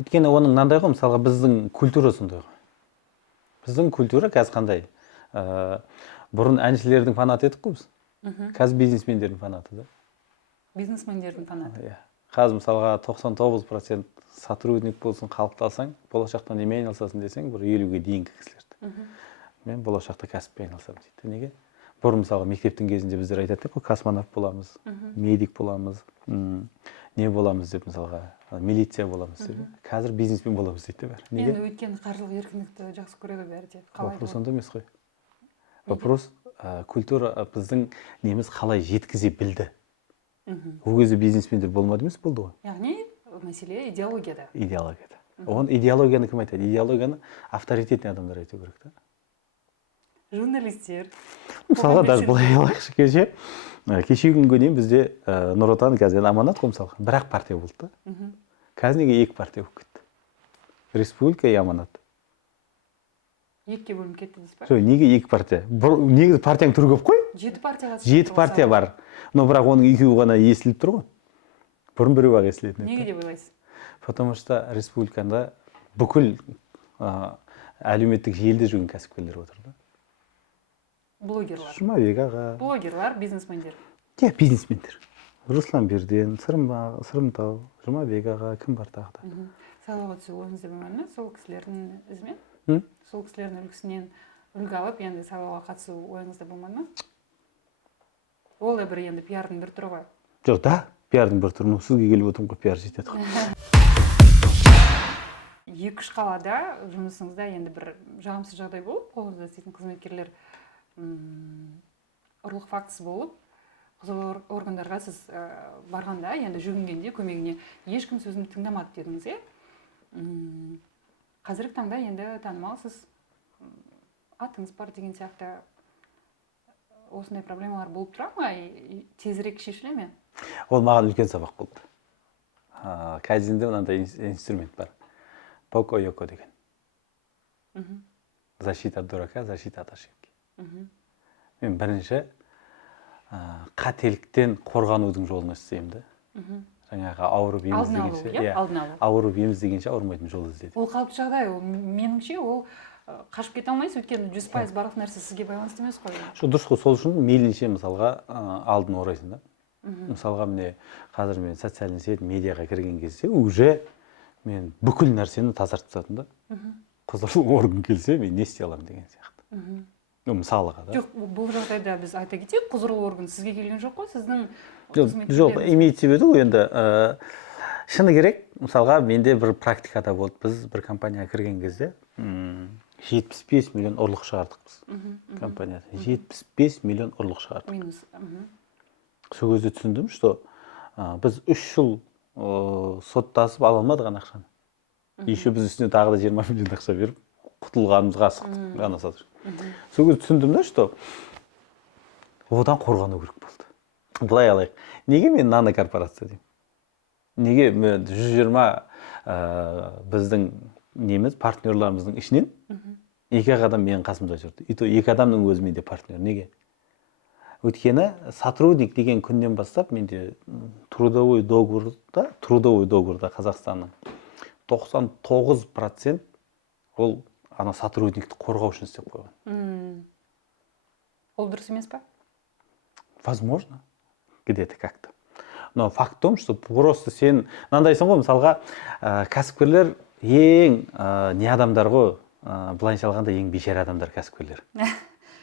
Өйткені оның мынандай ғой, мысалға біздің культура сондай ғой. Біздің культура қазір қандай? Бұрын әншілердің фанаты едік қой біз. Қазір бизнесмендердің фанаты да. Бизнесмендердің фанаты. Қазір мысалға 99% сотрудник болсын, халықты алсаң, болашақта немен айналысасың десең, бір 50-ге дейінгі кісілерді. Мен болашақта кәсіппен айналысамын дейді. Неге? Бұрын мысалға мектептің кезінде біздер айтатын ғой, космонавт боламыз, медик боламыз, не боламыз деп, мысалға милиция боламыз деп. Қазір бизнесмен боламыз дейді бәрі. Неге? Енді өйткені қаржылық еркіндікті жақсы көреді бәрі деп. Вопрос онда емес қой. Вопрос культура біздің неміз қалай жеткізе білді. Ол кезде бизнесмендер болмады емес, болды ғой. Яғни мәселе идеологияда. Идеологияда. Оны идеологияны кім айтады? Идеологияны авторитетный адамдар айту керек та. Журналистер. Мысалға даже былай алайықшы, кеше күнге дейін бізде Нұр Отан қазір аманат қой, мысалға бір-ақ партия болды да. Қазір неге 2 партия болып кетті? Республика и аманат. 2-ке бөлініп кетті дейсіз ба? Жоқ, неге 2 партия? Негізі партияның түрі көп қой? 7 партияға 7 партия бар. Но бірақ оның 2-еуі ғана естіліп тұр ғой. Бұрын біреу-ақ естілетін. Неге деп ойлайсыз? Потому что республикада бүкіл әлеуметтік желіде жүрген кәсіпкерлер отыр да. Блогерлар. Жұмабек аға. Блогерлар, бизнесмендер. Бизнесмендер. Руслан Берден, Сырымтау, Жұмабек аға, кім бар тағы да. Сайлауға түсу ойыңызда болмады ма? Сол кісілердің ізімен? Сол кісілердің үлгісінен үлгі алып, енді сайлауға қатысу ойыңызда болмады ма? Ол да бір енді пиардың бір түрі ғой. Жоқ, да, пиардың бір түрі. Сізге келіп отырмын ғой, пиар жетеді ғой. 2-3 қалада жұмысыңызда енді бір жағымсыз жағдай болып, қолыңызда істейтін қызметкерлер ұрлық фактісі болып, құзырлы органдарға сіз барғанда, енді жүгінгенде көмегіне ешкім сөзін тыңдамады дедіңіз, қазіргі таңда енді танымалсыз, атыңыз бар деген сияқты осындай проблемалар болып тұра ма? Тезірек шешіле ме? Ол маған үлкен сабақ болды. Кайдзенде мынандай инструмент бар. Поко-йоко деген. Защита от дурака, защита от ошибки. Мен бірінші қателіктен қорғанудың жолын істеймін. Жаңағы ауырып ем іздегенше ауырмайтын жол іздедім. Ол қалыпты жағдай, меніңше ол қашып кете алмайсыз, өйткені 100% барлық нәрсе сізге байланысты емес қой. Дұрыс қой, сол үшін мейлінше мысалға алдын орайсың да. Мысалға міне қазір мен социальный сет медиаға кірген кезде уже мен бүкіл нәрсені тазартып тастадым да. Құзырлы орган келсе мен не істей аламын деген сияқты. Мысалыға да. Жоқ, бұл жағдайда біз айта кетейік, құзырлы орган сізге келген жоқ қой, сіздің жоқ, имеется в виду енді шыны керек, мысалға менде бір практикада болды. Біз бір компанияға кірген кезде 75 миллион ұрлық шығардық біз компанияда. 75 миллион ұрлық шығардық. Минус. Сол кезде түсіндім, что біз 3 жыл соттасып ала алмадық ана ақшаны. Еще біз үстіне тағы да 20 миллион ақша беріп, құтылғанымызға асықтық. Ана сатыр. Сол кезде түсіндім да, что одан қорғану керек болды. Былай алайық. Неге мен нанокорпорация деймін? Неге 120 біздің неміз партнерларымыздың ішінен 2 адам менің қасымда жүрді. И то 2 адамның өзі менде партнер. Неге? Өйткені сотрудник деген күннен бастап менде трудовой договорда Қазақстанның 99% ол ана сотрудникті қорғау үшін істеп қойған. Ол дұрыс емес па? Возможно, где-то как-то. Но факт в том, что просто сен мынандайсың ғой, мысалға кәсіпкерлер ең не адамдар ғой, былайша алғанда ең бейшара адамдар кәсіпкерлер.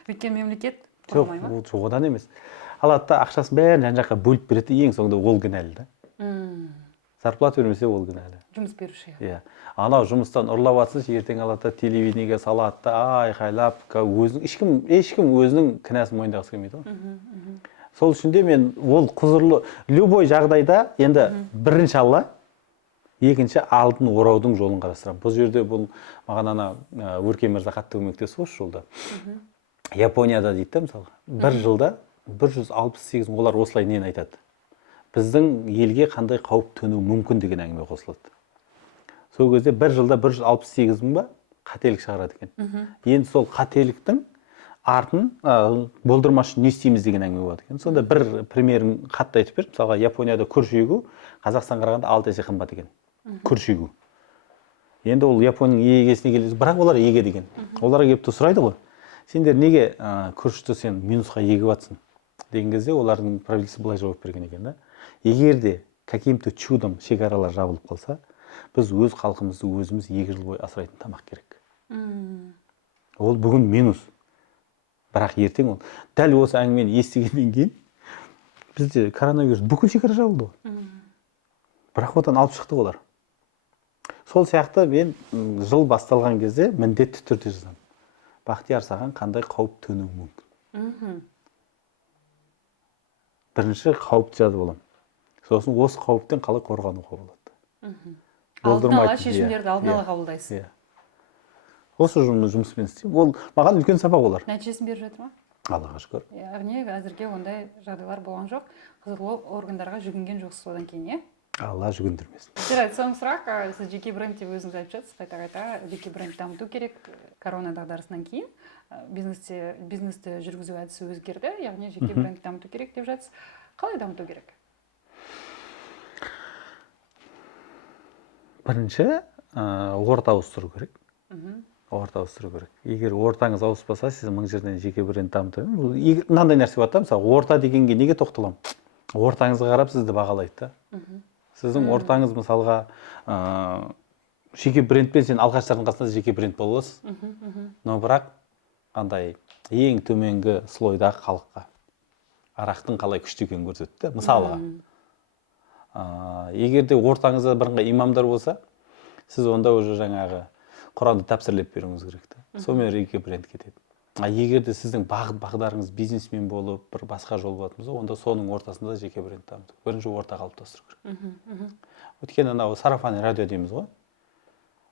Өйткені мемлекет қорғамай ма? Жоқ, одан емес. Алады да ақшасын бәрін жан-жаққа бөліп береді, ең соңында ол кінәлі да. Зарплата бермесе ол кінәлі. Жұмыс беруші. Иә. Анау жұмыстан ұрлап жатсыншы, ертең алады да телевидениеге салады да, айқайлап, ешкім өзінің кінәсін мойындағысы келмейді ғой. Сол үшін де мен ол құзырлы любой жағдайда енді бірінші алла, екінші алдын ораудың жолын қарастырамын. Бұл жерде бұл маған ана Өркен мырза қатты көмектесіп осы жолда. Японияда дейді мысалға, бір жылда 168, олар осылай нені айтады. Біздің елге қандай қауіп төнуі мүмкін деген әңгіме қосылады. Сол кезде бір жылда 168 мың ба қателік шығарады екен. Енді сол қателіктің артын болдырмас үшін не істейміз деген әңгіме болады екен. Сонда бір примерін қатты айтып берді. Мысалға Японияда күріш егу Қазақстанға қарағанда 6 есе қымбат екен. Күріш егу. Енді ол Японияның егесіне келеді, бірақ олар еге деген. Оларға келіп сұрайды ғой. Сендер неге күрішті сен минусқа егіп жатсың деген кезде олардың правительстві былай жауап берген екен да. Егер де каким-то чудом шекаралар жабылып қалса, біз өз халқымызды өзіміз 2 жыл бойы асырайтын тамақ керек. Ол бүгін минус. Бірақ ертең ол дәл осы әңгімені естігеннен кейін бізде коронавирус бүкіл шекара жабылды ғой. Бірақ одан алып шықты олар. Сол сияқты мен жыл басталған кезде міндетті түрде жазамын. Бақтияр, саған қандай қауіп төнуі мүмкін? Бірінші қауіпті жазып аламын. Сосын осы қауіптен қалай қорғануға болады. Алдын ала шешімдерді алдын ала қабылдайсыз. Осы жұмыспен істеймін. Ол маған үлкен сабақ олар. Нәтижесін беріп жатыр ма? Аллаға шүкір. Яғни әзірге ондай жағдайлар болған жоқ. Құзырлы органдарға жүгінген жоқсыз одан кейін, Алла жүгіндірмесін. Соңғы сұрақ, сіз жеке бренд деп өзіңіз айтып жатсыз, қайта-қайта жеке бренд дамыту керек. Корона дағдарысынан кейін бизнесті жүргізу әдісі өзгерді, яғни жеке бренд дамыту керек деп жатсыз. Қалай дамыту керек? Бірінші, орта ауыстыру керек. Орта ауыстыру керек. Егер ортаңыз ауыспаса, сіз 1000 жерден жеке бренд дамыту. Мынандай нәрсе бар да, мысалы, орта дегенге неге тоқталамын? Ортаңызға қарап сізді бағалайды да. Сіздің ортаңыз мысалға жеке брендпен сен алғаштардың қасында жеке бренд боласыз. Но бірақ қандай ең төменгі слойдағы халыққа арақтың қалай күшті екенін көрсетті. Мысалға, егер де ортаңызда бірыңғай имамдар болса, сіз онда уже жаңағы Құранды тәпсірлеп беруіңіз керек та. Сонымен жеке бренд кетеді. Егер де сіздің бағыт бағдарыңыз бизнесмен болып, бір басқа жол болатын болса, онда соның ортасында жеке бренд дамыту. Бірінші орта қалыптастыру керек. Өйткені анау сарафани радио дейміз ғой.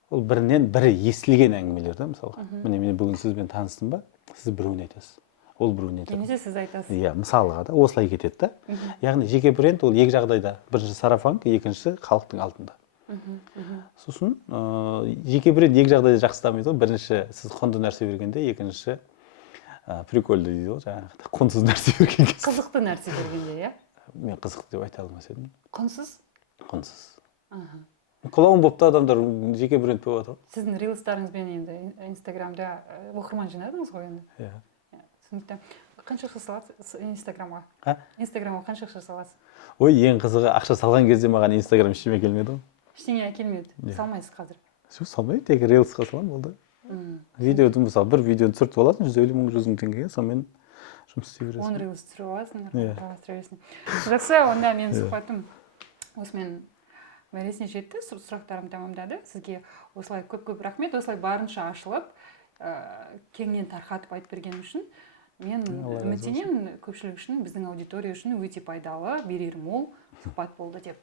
Ол бірінен бірі естілген әңгімелер да, мысалға. Міне бүгін сізбен таныстым ба, сіз біреуіне айтасыз. Ол біреуіне айтады. Немесе сіз айтасыз. Иә, мысалға да осылай кетеді да. Яғни жеке бренд ол екі жағдайда. Бірінші сарафан, екіншісі халықтың алдында. Сосын жеке бренд екі жағдайда жақсы дамиды ғой. Бірінші сіз құнды нәрсе бергенде, екіншісі прикольды дейді ғой, жаңағы құнсыз нәрсе берген кезде. Қызықты нәрсе бергенде, иә? Мен қызықты деп айта алмас едім. Құнсыз? Құнсыз. Клоун болып та адамдар жеке бренд болып жатыр. Сіздің рилстарыңызбен енді Инстаграмда оқырман жинадыңыз ғой енді. Иә. Түсінікті. Қанша ақша саласыз Инстаграмға? Инстаграмға қанша ақша саласыз? Ой, ең қызығы ақша салған кезде маған Инстаграм ештеңе келмеді ғой. Ештеңе әкелмеді. Салмайсыз қазір. Салмаймын, тек рилсқа саламын, болды. Видеоды мысалы бір видеоны түсіртіп аласың 150 мың 100 мың теңгеге, сонымен жұмыс істей бересің. 10 рилс түсіріп аласың, жалғастыра бересің. Жақсы, онда менің сұхбатым осымен мәресіне жетті, сұрақтарым тамамдады. Сізге осылай көп рахмет, осылай барынша ашылып, кеңінен тарқатып айтып берген үшін. Мен үміттенемін көпшілік үшін, біздің аудитория үшін өте пайдалы, берері мол сұхбат болды деп.